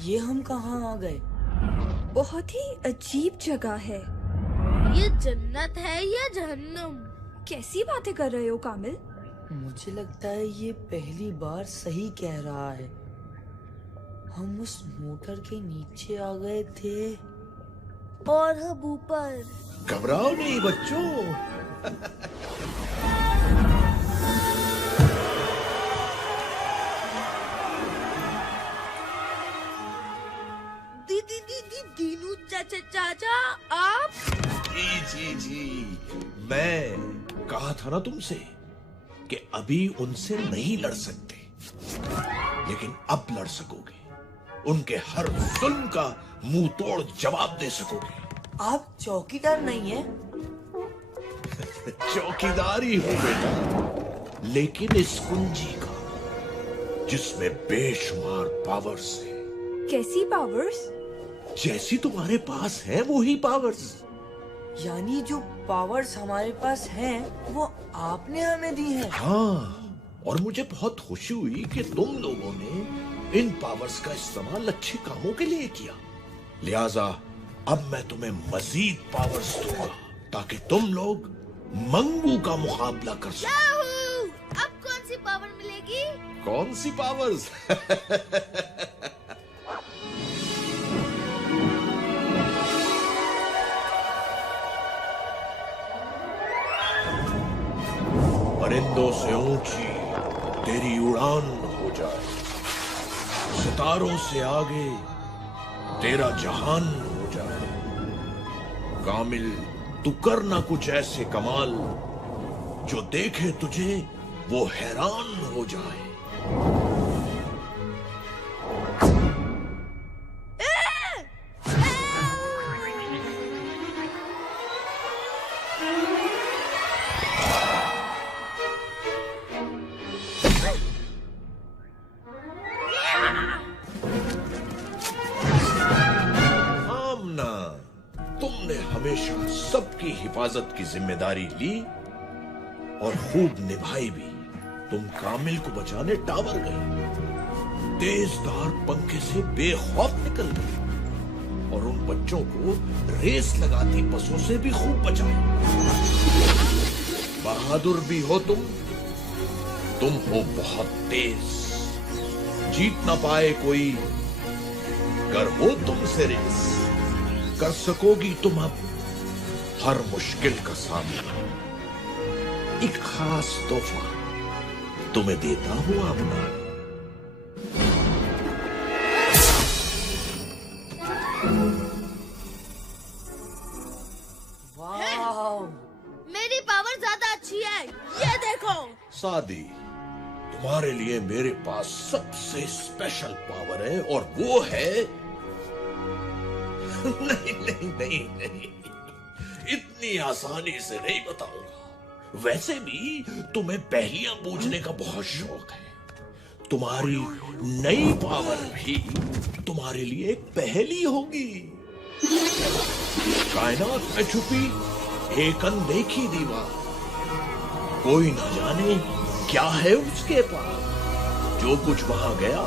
ये हम कहाँ आ गए? बहुत ही अजीब जगह है। ये जन्नत है या जहन्नुम? कैसी बातें कर रहे हो कामिल? मुझे लगता है ये पहली बार सही कह रहा है। हम उस मोटर के नीचे आ गए थे और हम ऊपर। घबराओ नहीं बच्चों। दीनू चाचा आप? जी मैं कहा था ना तुमसे कि अभी उनसे नहीं लड़ सकते, लेकिन अब लड़ सकोगे। उनके हर जुल्म का मुंह तोड़ जवाब दे सकोगे। आप चौकीदार नहीं है? चौकीदार ही हूं बेटा, लेकिन इस कुंजी का जिसमें बेशुमार पावर्स है। कैसी पावर्स? जैसी तुम्हारे पास है वो ही पावर्स। यानी जो पावर्स हमारे पास हैं वो आपने हमें दी है? हाँ, और मुझे बहुत खुशी हुई कि तुम लोगों ने इन पावर्स का इस्तेमाल अच्छे कामों के लिए किया। लिहाजा अब मैं तुम्हें मजीद पावर्स दूंगा ताकि तुम लोग मंगू का मुकाबला कर सको। अब कौन सी पावर मिलेगी? कौन सी पावर्स? परिंदों से ऊंची तेरी उड़ान हो जाए, सितारों से आगे तेरा जहान हो जाए। कामिल, तू कर ना कुछ ऐसे कमाल जो देखे तुझे वो हैरान हो जाए। हमेशा सबकी हिफाजत की जिम्मेदारी ली और खूब निभाई भी। तुम कामिल को बचाने टावर गई, तेजधार पंखे से बेखौफ निकल गई और उन बच्चों को रेस लगाती बसों से भी खूब बचाया। बहादुर भी हो तुम हो बहुत तेज, जीत ना पाए कोई, कर हो तुमसे रेस, कर सकोगी तुम अब हर मुश्किल का सामना। एक खास तोहफा तुम्हें देता हूं आमना। वाह, मेरी पावर ज्यादा अच्छी है, ये देखो। सादी, तुम्हारे लिए मेरे पास सबसे स्पेशल पावर है और वो है नहीं, इतनी आसानी से नहीं बताऊंगा। वैसे भी तुम्हें पहेलियां बूझने का बहुत शौक है। तुम्हारी नई पावर भी तुम्हारे लिए एक पहेली होगी। कायनात में छुपी एक अनदेखी दीवार, कोई ना जाने क्या है उसके पास। जो कुछ वहां गया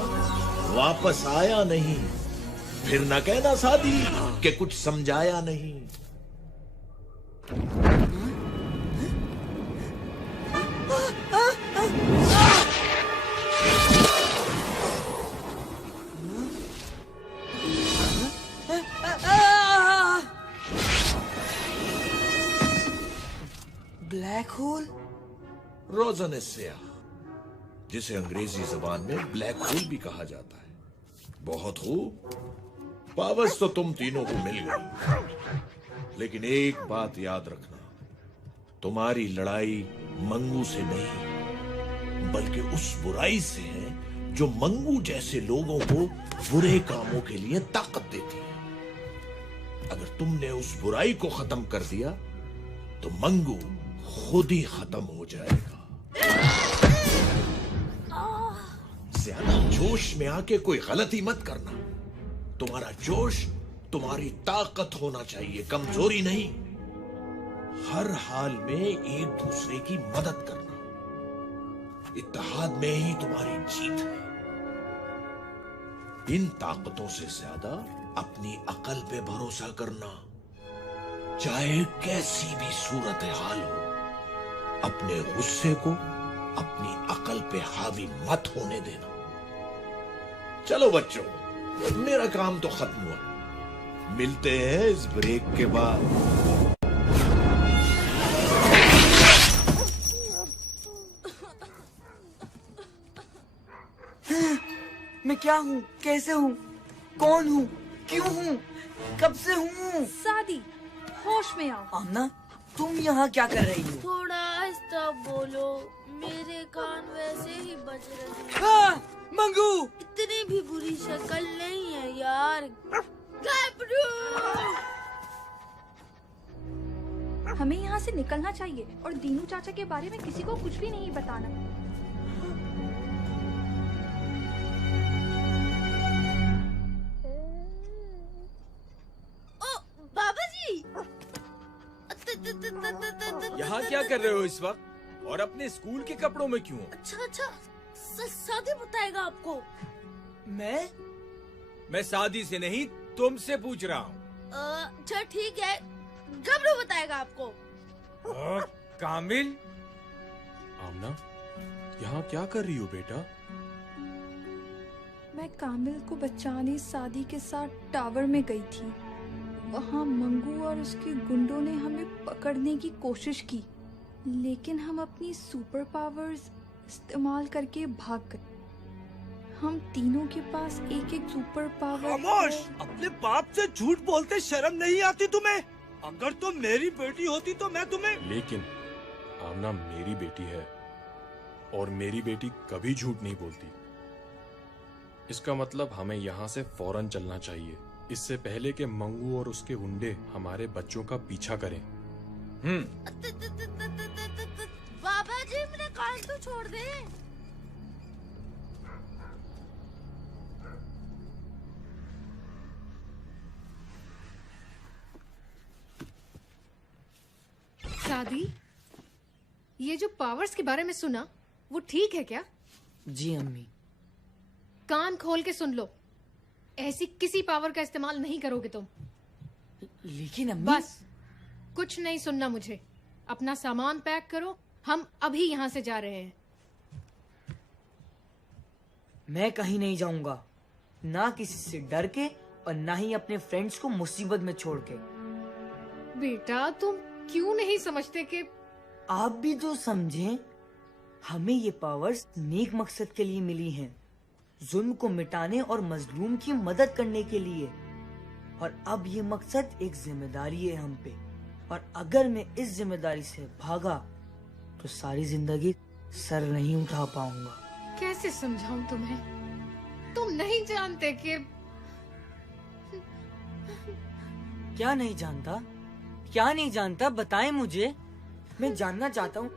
वापस आया नहीं, फिर न कहना सादी कि कुछ समझाया नहीं। Black hole? रोज़न स्याह, जिसे अंग्रेजी जबान में ब्लैक होल भी कहा जाता है। बहुत खूब, पावर्स तो तुम तीनों को मिल गई, लेकिन एक बात याद रखना, तुम्हारी लड़ाई मंगू से नहीं बल्कि उस बुराई से है जो मंगू जैसे लोगों को बुरे कामों के लिए ताकत देती है। अगर तुमने उस बुराई को खत्म कर दिया तो मंगू खुद ही खत्म हो जाएगा। ज्यादा जोश में आके कोई गलती मत करना। तुम्हारा जोश तुम्हारी ताकत होना चाहिए, कमजोरी नहीं। हर हाल में एक दूसरे की मदद करना, इत्तेहाद में ही तुम्हारी जीत है। इन ताकतों से ज्यादा अपनी अकल पे भरोसा करना, चाहे कैसी भी सूरत हाल हो। अपने गुस्से को अपनी अकल पे हावी मत होने देना। चलो बच्चों, मेरा काम तो खत्म हुआ, मिलते हैं इस ब्रेक के बाद। मैं क्या हूँ, कैसे हूँ, कौन हूँ, क्यों हूँ, कब से हूँ? सादी, होश में आओ। आमना, तुम यहाँ क्या कर रही हो? थोड़ा आहिस्ता बोलो, मेरे कान वैसे ही बज रहे हैं। मंगू! इतनी भी बुरी शक्ल नहीं है यार। गैब्रू! हमें यहाँ से निकलना चाहिए और दीनू चाचा के बारे में किसी को कुछ भी नहीं बताना। ओ बाबा जी! यहाँ क्या कर रहे हो इस वक्त? और अपने स्कूल के कपड़ों में क्यों? अच्छा, सादी बताएगा आपको। मैं शादी से नहीं, तुमसे पूछ रहा हूँ। अच्छा ठीक है, गबरू बताएगा आपको। कामिल? आमना, यहाँ क्या कर रही हो बेटा? मैं कामिल को बचाने सादी के साथ टावर में गई थी। वहाँ मंगू और उसके गुंडों ने हमें पकड़ने की कोशिश की, लेकिन हम अपनी सुपर पावर्स इस्तेमाल करके भाग गए। हम तीनों के पास एक एक सुपर पावर। खामोश! अपने बाप से झूठ बोलते शर्म नहीं आती तुम्हें? अगर तुम मेरी बेटी होती तो मैं तुम्हें। लेकिन आमना मेरी बेटी है और मेरी बेटी कभी झूठ नहीं बोलती। इसका मतलब हमें यहाँ से फौरन चलना चाहिए, इससे पहले कि मंगू और उसके गुंडे हमारे बच्चों का पीछा करें। बाबा जी, मेरे कान तो छोड़ दे। शादी, ये जो पावर्स के बारे में सुना, वो ठीक है क्या? जी अम्मी। कान खोल के सुन लो, ऐसी किसी पावर का इस्तेमाल नहीं करोगे तुम। लेकिन अम्मी। बस, कुछ नहीं सुनना मुझे। अपना सामान पैक करो, हम अभी यहाँ से जा रहे हैं। मैं कहीं नहीं जाऊंगा, ना किसी से डर के और ना ही अपने फ्रेंड्स को मुसीबत में छोड़ के। बेटा, तुम क्यों नहीं समझते कि आप भी तो समझें, हमें ये पावर्स नेक मकसद के लिए मिली हैं, जुल्म को मिटाने और मजलूम की मदद करने के लिए। और अब ये मकसद एक जिम्मेदारी है हम पे, और अगर मैं इस जिम्मेदारी से भागा तो सारी जिंदगी सर नहीं उठा पाऊंगा। कैसे समझाऊं तुम्हें? तुम नहीं जानते कि क्या नहीं जानता? क्या नहीं जानता, बताएं मुझे। मैं जानना चाहता हूँ,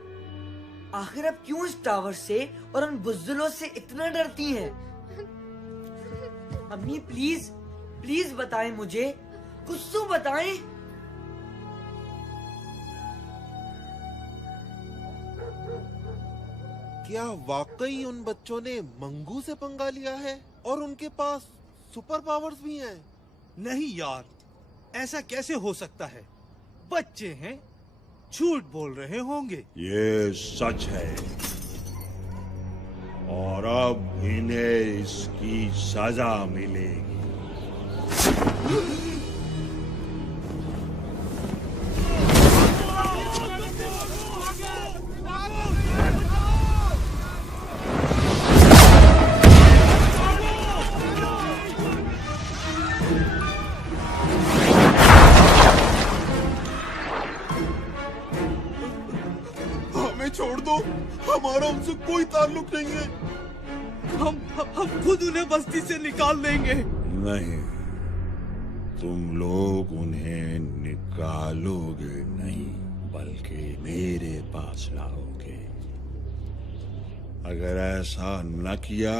आखिर आप क्यों इस टावर से और उन बुज़दिलों से इतना डरती हैं? अम्मी प्लीज, प्लीज बताएं मुझे, कुछ तो बताएं। क्या वाकई उन बच्चों ने मंगू से पंगा लिया है और उनके पास सुपर पावर्स भी हैं? नहीं यार, ऐसा कैसे हो सकता है? बच्चे हैं, झूठ बोल रहे होंगे। ये सच है और अब इन्हें इसकी सजा मिलेगी। हमें छोड़ दो, हमारा उनसे कोई ताल्लुक नहीं है। हम खुद उन्हें बस्ती से निकाल देंगे। नहीं, तुम लोग उन्हें निकालोगे नहीं, बल्कि मेरे पास लाओगे। अगर ऐसा न किया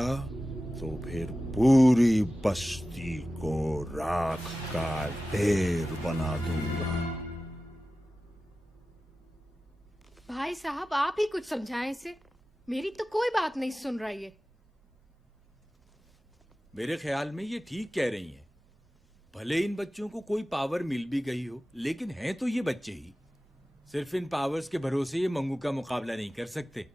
तो फिर पूरी बस्ती को राख का ढेर बना दूंगा। भाई साहब, आप ही कुछ समझाएं इसे। मेरी तो कोई बात नहीं सुन रहा ये। मेरे ख्याल में ये ठीक कह रही हैं। भले इन बच्चों को कोई पावर मिल भी गई हो, लेकिन हैं तो ये बच्चे ही। सिर्फ इन पावर्स के भरोसे ये मंगू का मुकाबला नहीं कर सकते।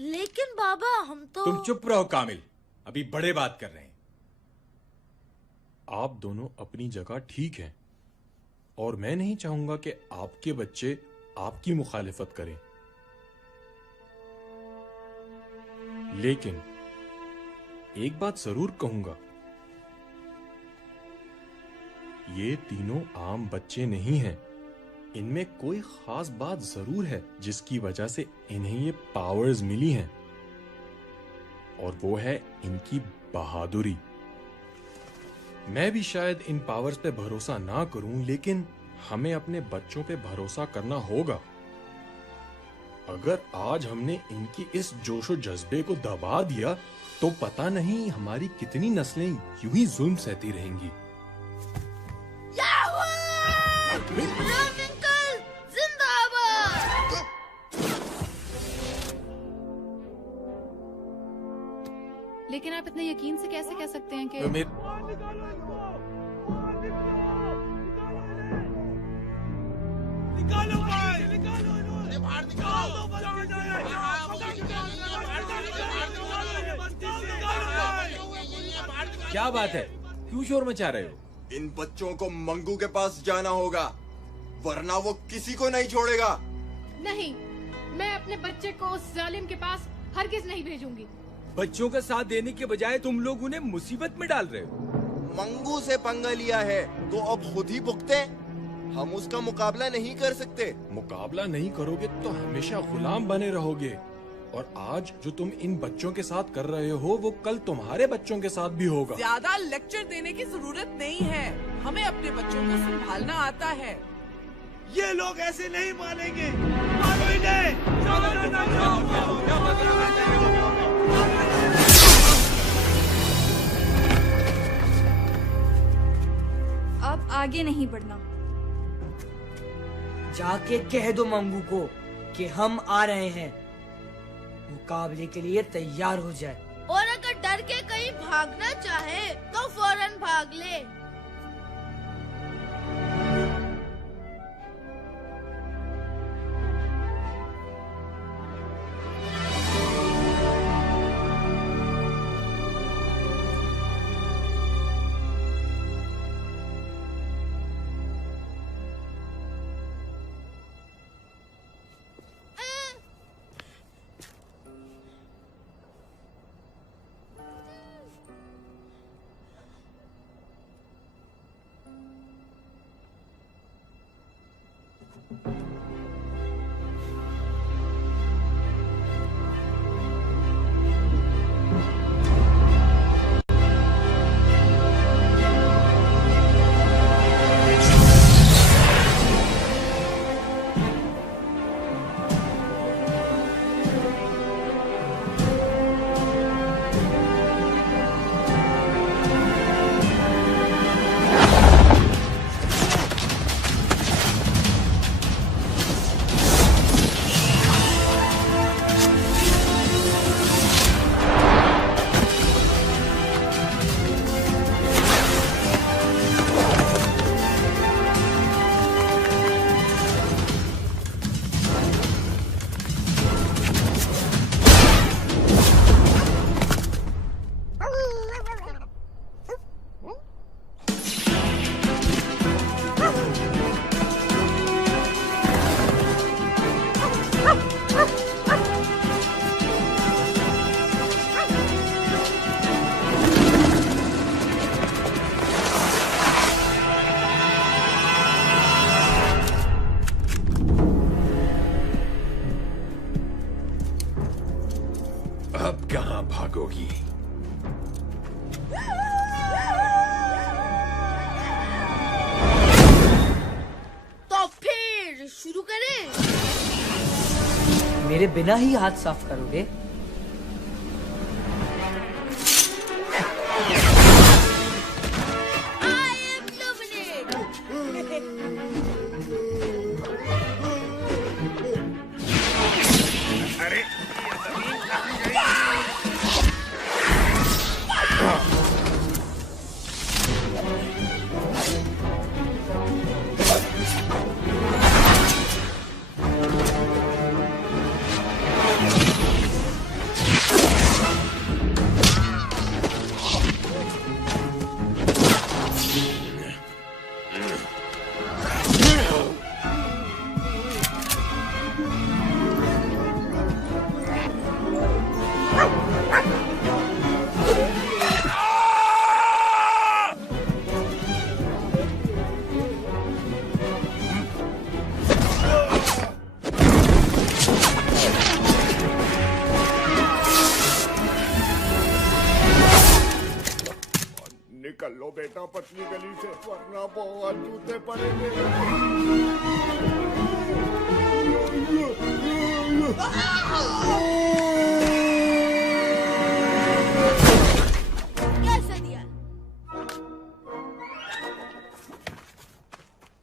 लेकिन बाबा, हम तो... तुम चुप रहो कामिल, अभी बड़े बात कर रहे हैं। आप दोनों अपनी जगह ठीक हैं और मैं नहीं चाहूंगा कि आपके बच्चे आपकी मुखालिफत करें, लेकिन एक बात जरूर कहूंगा, ये तीनों आम बच्चे नहीं हैं। इनमें कोई खास बात जरूर है जिसकी वजह से इन्हें ये पावर्स मिली हैं, और वो है इनकी बहादुरी। मैं भी शायद इन पावर्स पे भरोसा ना करूं, लेकिन हमें अपने बच्चों पे भरोसा करना होगा। अगर आज हमने इनकी इस जोशो जज्बे को दबा दिया तो पता नहीं हमारी कितनी नस्लें यूं ही जुल्म सहती रहेंगी। लेकिन आप इतने यकीन से कैसे कह सकते हैं कि निकालो भाई, निकालो बाहर निकालो। क्या बात है, क्यों शोर मचा रहे हो? इन बच्चों को मंगू के पास जाना होगा, वरना वो किसी को नहीं छोड़ेगा। नहीं, मैं अपने बच्चे को उस जालिम के पास हरगिज नहीं भेजूंगी। बच्चों का साथ देने के बजाय तुम लोग उन्हें मुसीबत में डाल रहे हो। मंगू से पंगा लिया है तो अब खुद ही भुगते। हम उसका मुकाबला नहीं कर सकते। मुकाबला नहीं करोगे तो हमेशा गुलाम बने रहोगे, और आज जो तुम इन बच्चों के साथ कर रहे हो वो कल तुम्हारे बच्चों के साथ भी होगा। ज्यादा लेक्चर देने की जरूरत नहीं है, हमें अपने बच्चों को संभालना आता है। ये लोग ऐसे नहीं मानेंगे। मान भी नहीं। अब आगे नहीं बढ़ना। जाके कह दो मंगू को कि हम आ रहे हैं, मुकाबले के लिए तैयार हो जाए। और अगर डर के कहीं भागना चाहे तो फौरन भाग ले। मेरे बिना ही हाथ साफ करोगे? निकल लो बेटा पतली गली से, वरना बहुत जूते पड़ेंगे। कैसे दिया?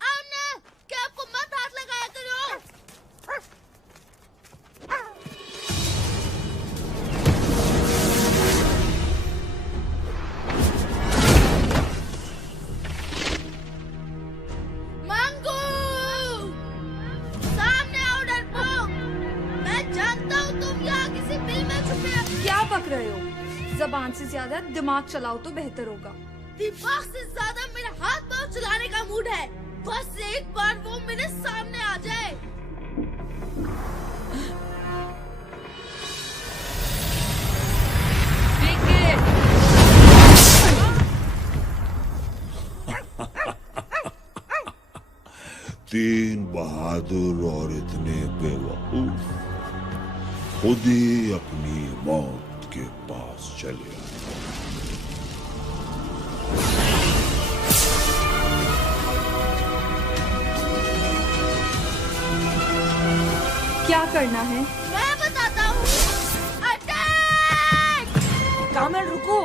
आमना, क्या आपको मत हाथ लगाया करो? रहे हो? जबान से ज्यादा दिमाग चलाओ तो बेहतर होगा। दिमाग से ज्यादा मेरा हाथ पांव चलाने का मूड है। बस एक बार वो मेरे सामने आ जाए। तीन बहादुर और इतने बेवकूफ खुद ही अपनी मौत के पास चले आए। क्या करना है? मैं बताता हूँ। अटैक! कामिल रुको।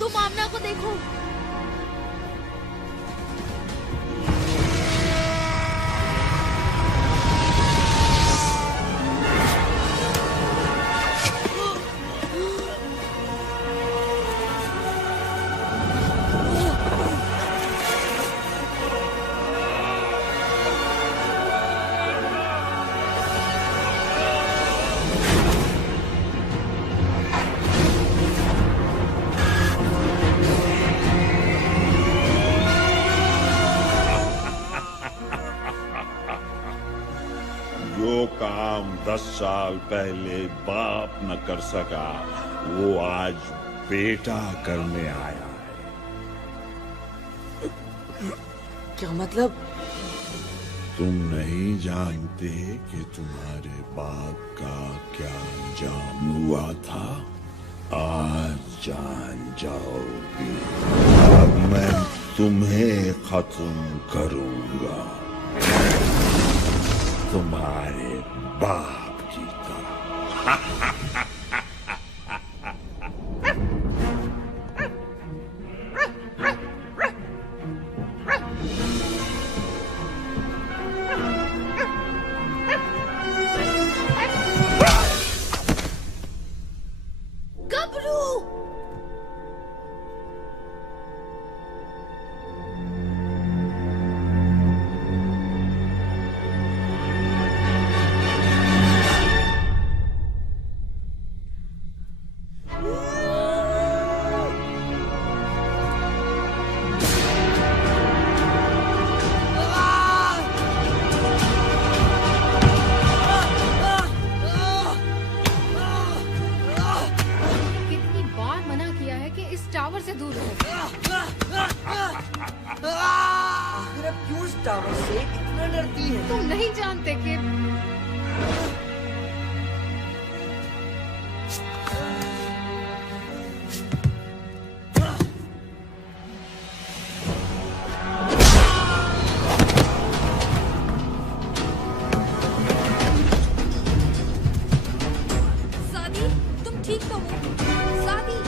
तुम आमना को देखो। जो काम 10 साल पहले बाप न कर सका वो आज बेटा करने आया है। क्या मतलब? तुम नहीं जानते कि तुम्हारे बाप का क्या अंजाम हुआ था? आज जान जाओगे। अब मैं तुम्हें खत्म करूंगा, तुम्हारे बाप की तरह। टावर से दूर रहो। आखिर अब क्यों इस टावर से इतना डरती है? तुम नहीं जानते कि सादी, तुम ठीक तो हो? सादी,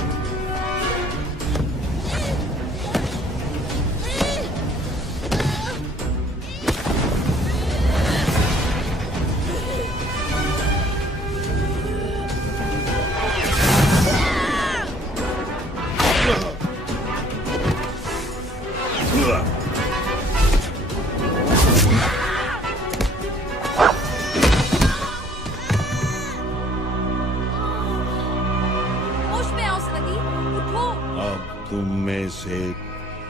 होश में आओ सादी, उठो। अब तुम में से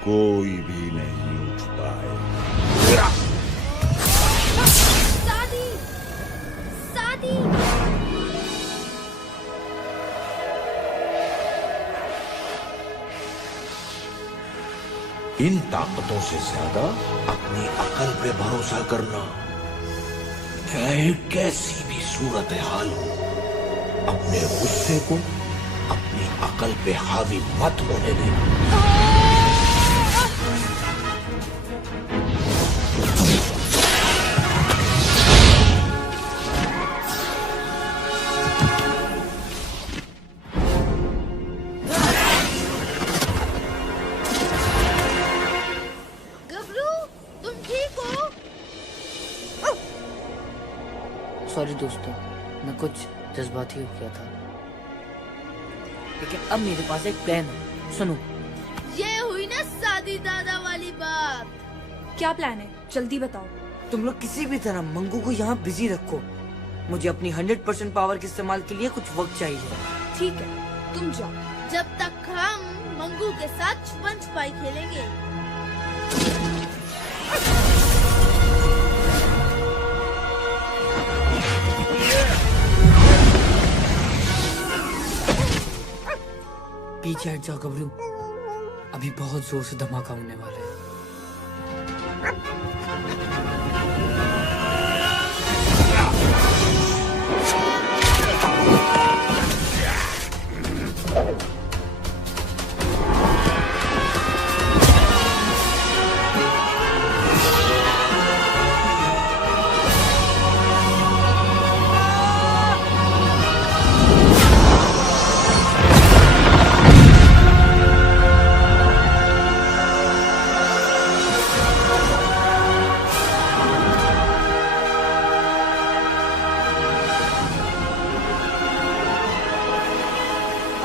कोई भी नहीं उठ पाए। सादी, सादी। इन ताकतों से ज्यादा अपनी अकल पे भरोसा करना। चाहे कैसी भी सूरत हाल हो, अपने गुस्से को अपनी अकल पे हावी मत होने देना। गबरू, तुम ठीक हो? सॉरी दोस्तों, मैं कुछ जज्बाती हो गया था, लेकिन अब मेरे पास एक प्लान है। सुनो। ये हुई ना सादी दादा वाली बात। क्या प्लान है? जल्दी बताओ। तुम लोग किसी भी तरह मंगू को यहाँ बिजी रखो। मुझे अपनी 100% पावर के इस्तेमाल के लिए कुछ वक्त चाहिए। ठीक है, तुम जाओ। जब तक हम मंगू के साथ छुपन छुपाई खेलेंगे। पीछे हट जाओ गबरू, अभी बहुत जोर से धमाका होने वाला है।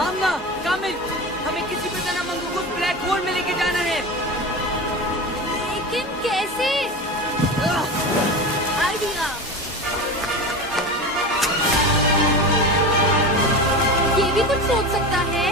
आमना, कामिल, हमें किसी भी तरह मंगू को ब्लैक होल में लेके जाना है। लेकिन कैसे? आइडिया। ये भी कुछ सोच सकता है।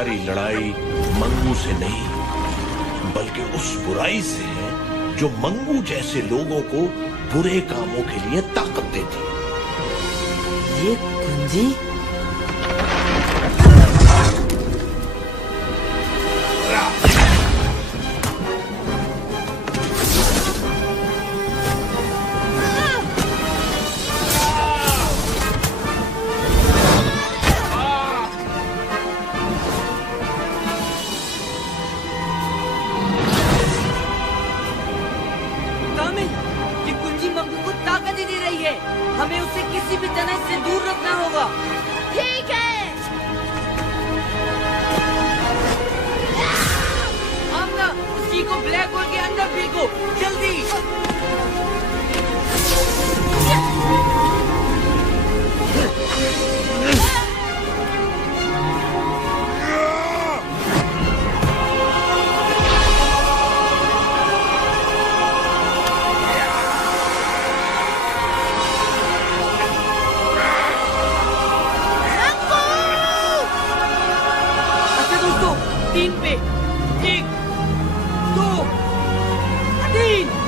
हमारी लड़ाई मंगू से नहीं, बल्कि उस बुराई से है जो मंगू जैसे लोगों को बुरे कामों के लिए ताकत देती है। ये कुंजी? हमें उसे किसी भी तरह से दूर रखना होगा। ठीक है। आमना, उसी को ब्लैक होल के अंदर फेंको, जल्दी। तीन पे, 1, 2, 3।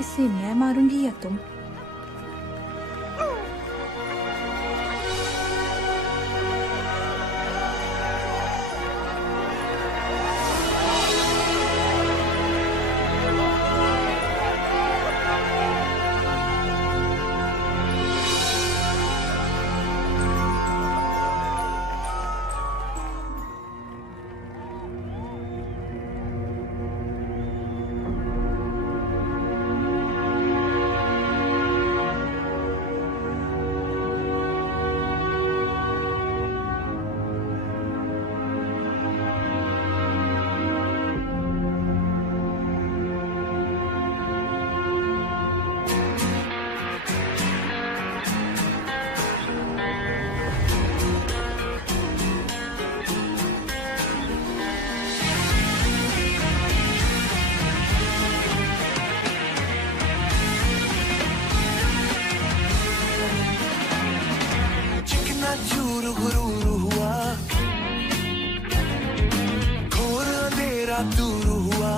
इसे मैं मारूंगी या तुम? चूर गुरूर हुआ, घोर अंधेरा दूर हुआ।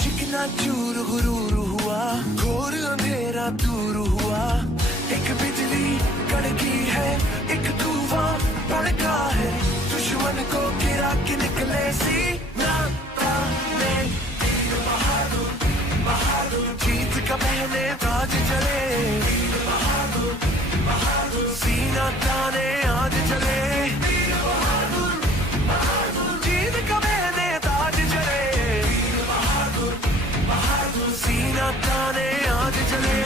चिकना चूर गुरूर हुआ, घोर अंधेरा दूर हुआ। एक बिजली कड़की है, एक तूफान भड़का है। दुश्मन को गिरा के निकले सीना ताने। बहादुर बहादुर जीत का पहले ताज चले। सीना ताने आज चले। जीत का मैंने ताज चले। सीना ताने आज चले।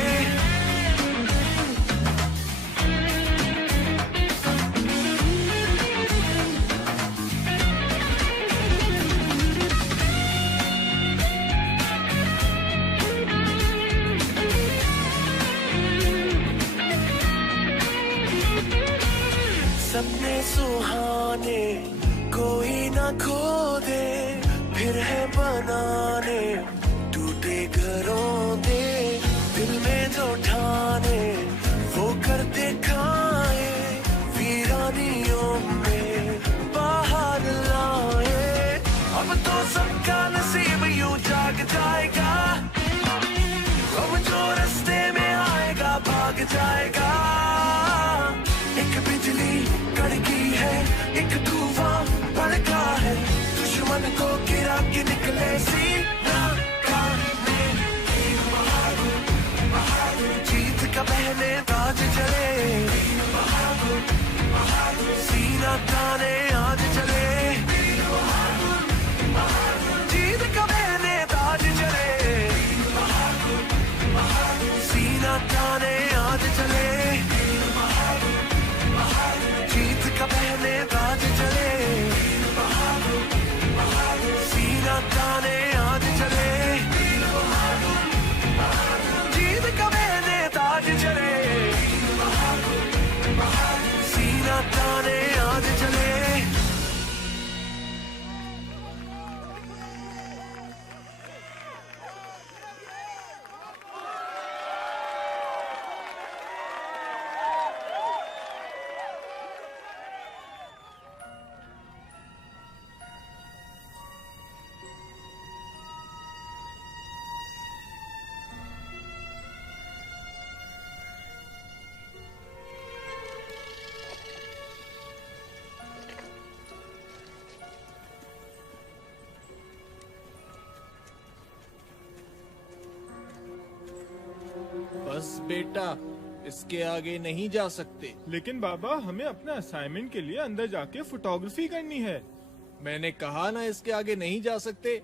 सपने सुहाने कोई ना खो दे, फिर है बनाने टूटे घरों दे। दिल में जो ठाने वो कर दिखाए। जाएगा, अब जो रास्ते में आएगा भाग जाएगा। एक बिजली कड़की है, एक तूफान भड़का है, दुश्मन को गिरा के निकले सीना खाने। जीत का पहले ताज चले, सीना ताने आज चले। जीत का पहले ताज चले, सीना ताने आज चले। जीत का पहले ताज चले, सीना ताने आज चले। जीत का पहले ताज चले, सीना ताने आज चले। बस बेटा, इसके आगे नहीं जा सकते। लेकिन बाबा, हमें अपना असाइनमेंट के लिए अंदर जाके फोटोग्राफी करनी है। मैंने कहा ना इसके आगे नहीं जा सकते।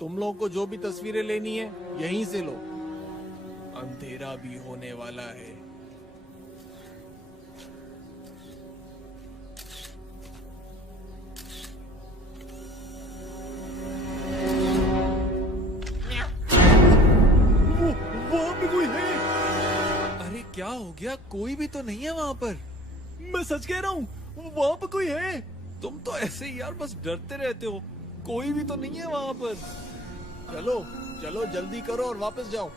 तुम लोगों को जो भी तस्वीरें लेनी है यहीं से लो, अंधेरा भी होने वाला है। वहाँ पे कोई है। अरे क्या हो गया? कोई भी तो नहीं है वहाँ पर। मैं सच कह रहा हूँ, वहाँ पे कोई है। तुम तो ऐसे ही यार बस डरते रहते हो। कोई भी तो नहीं है वहाँ पर। चलो चलो जल्दी करो और वापस जाओ।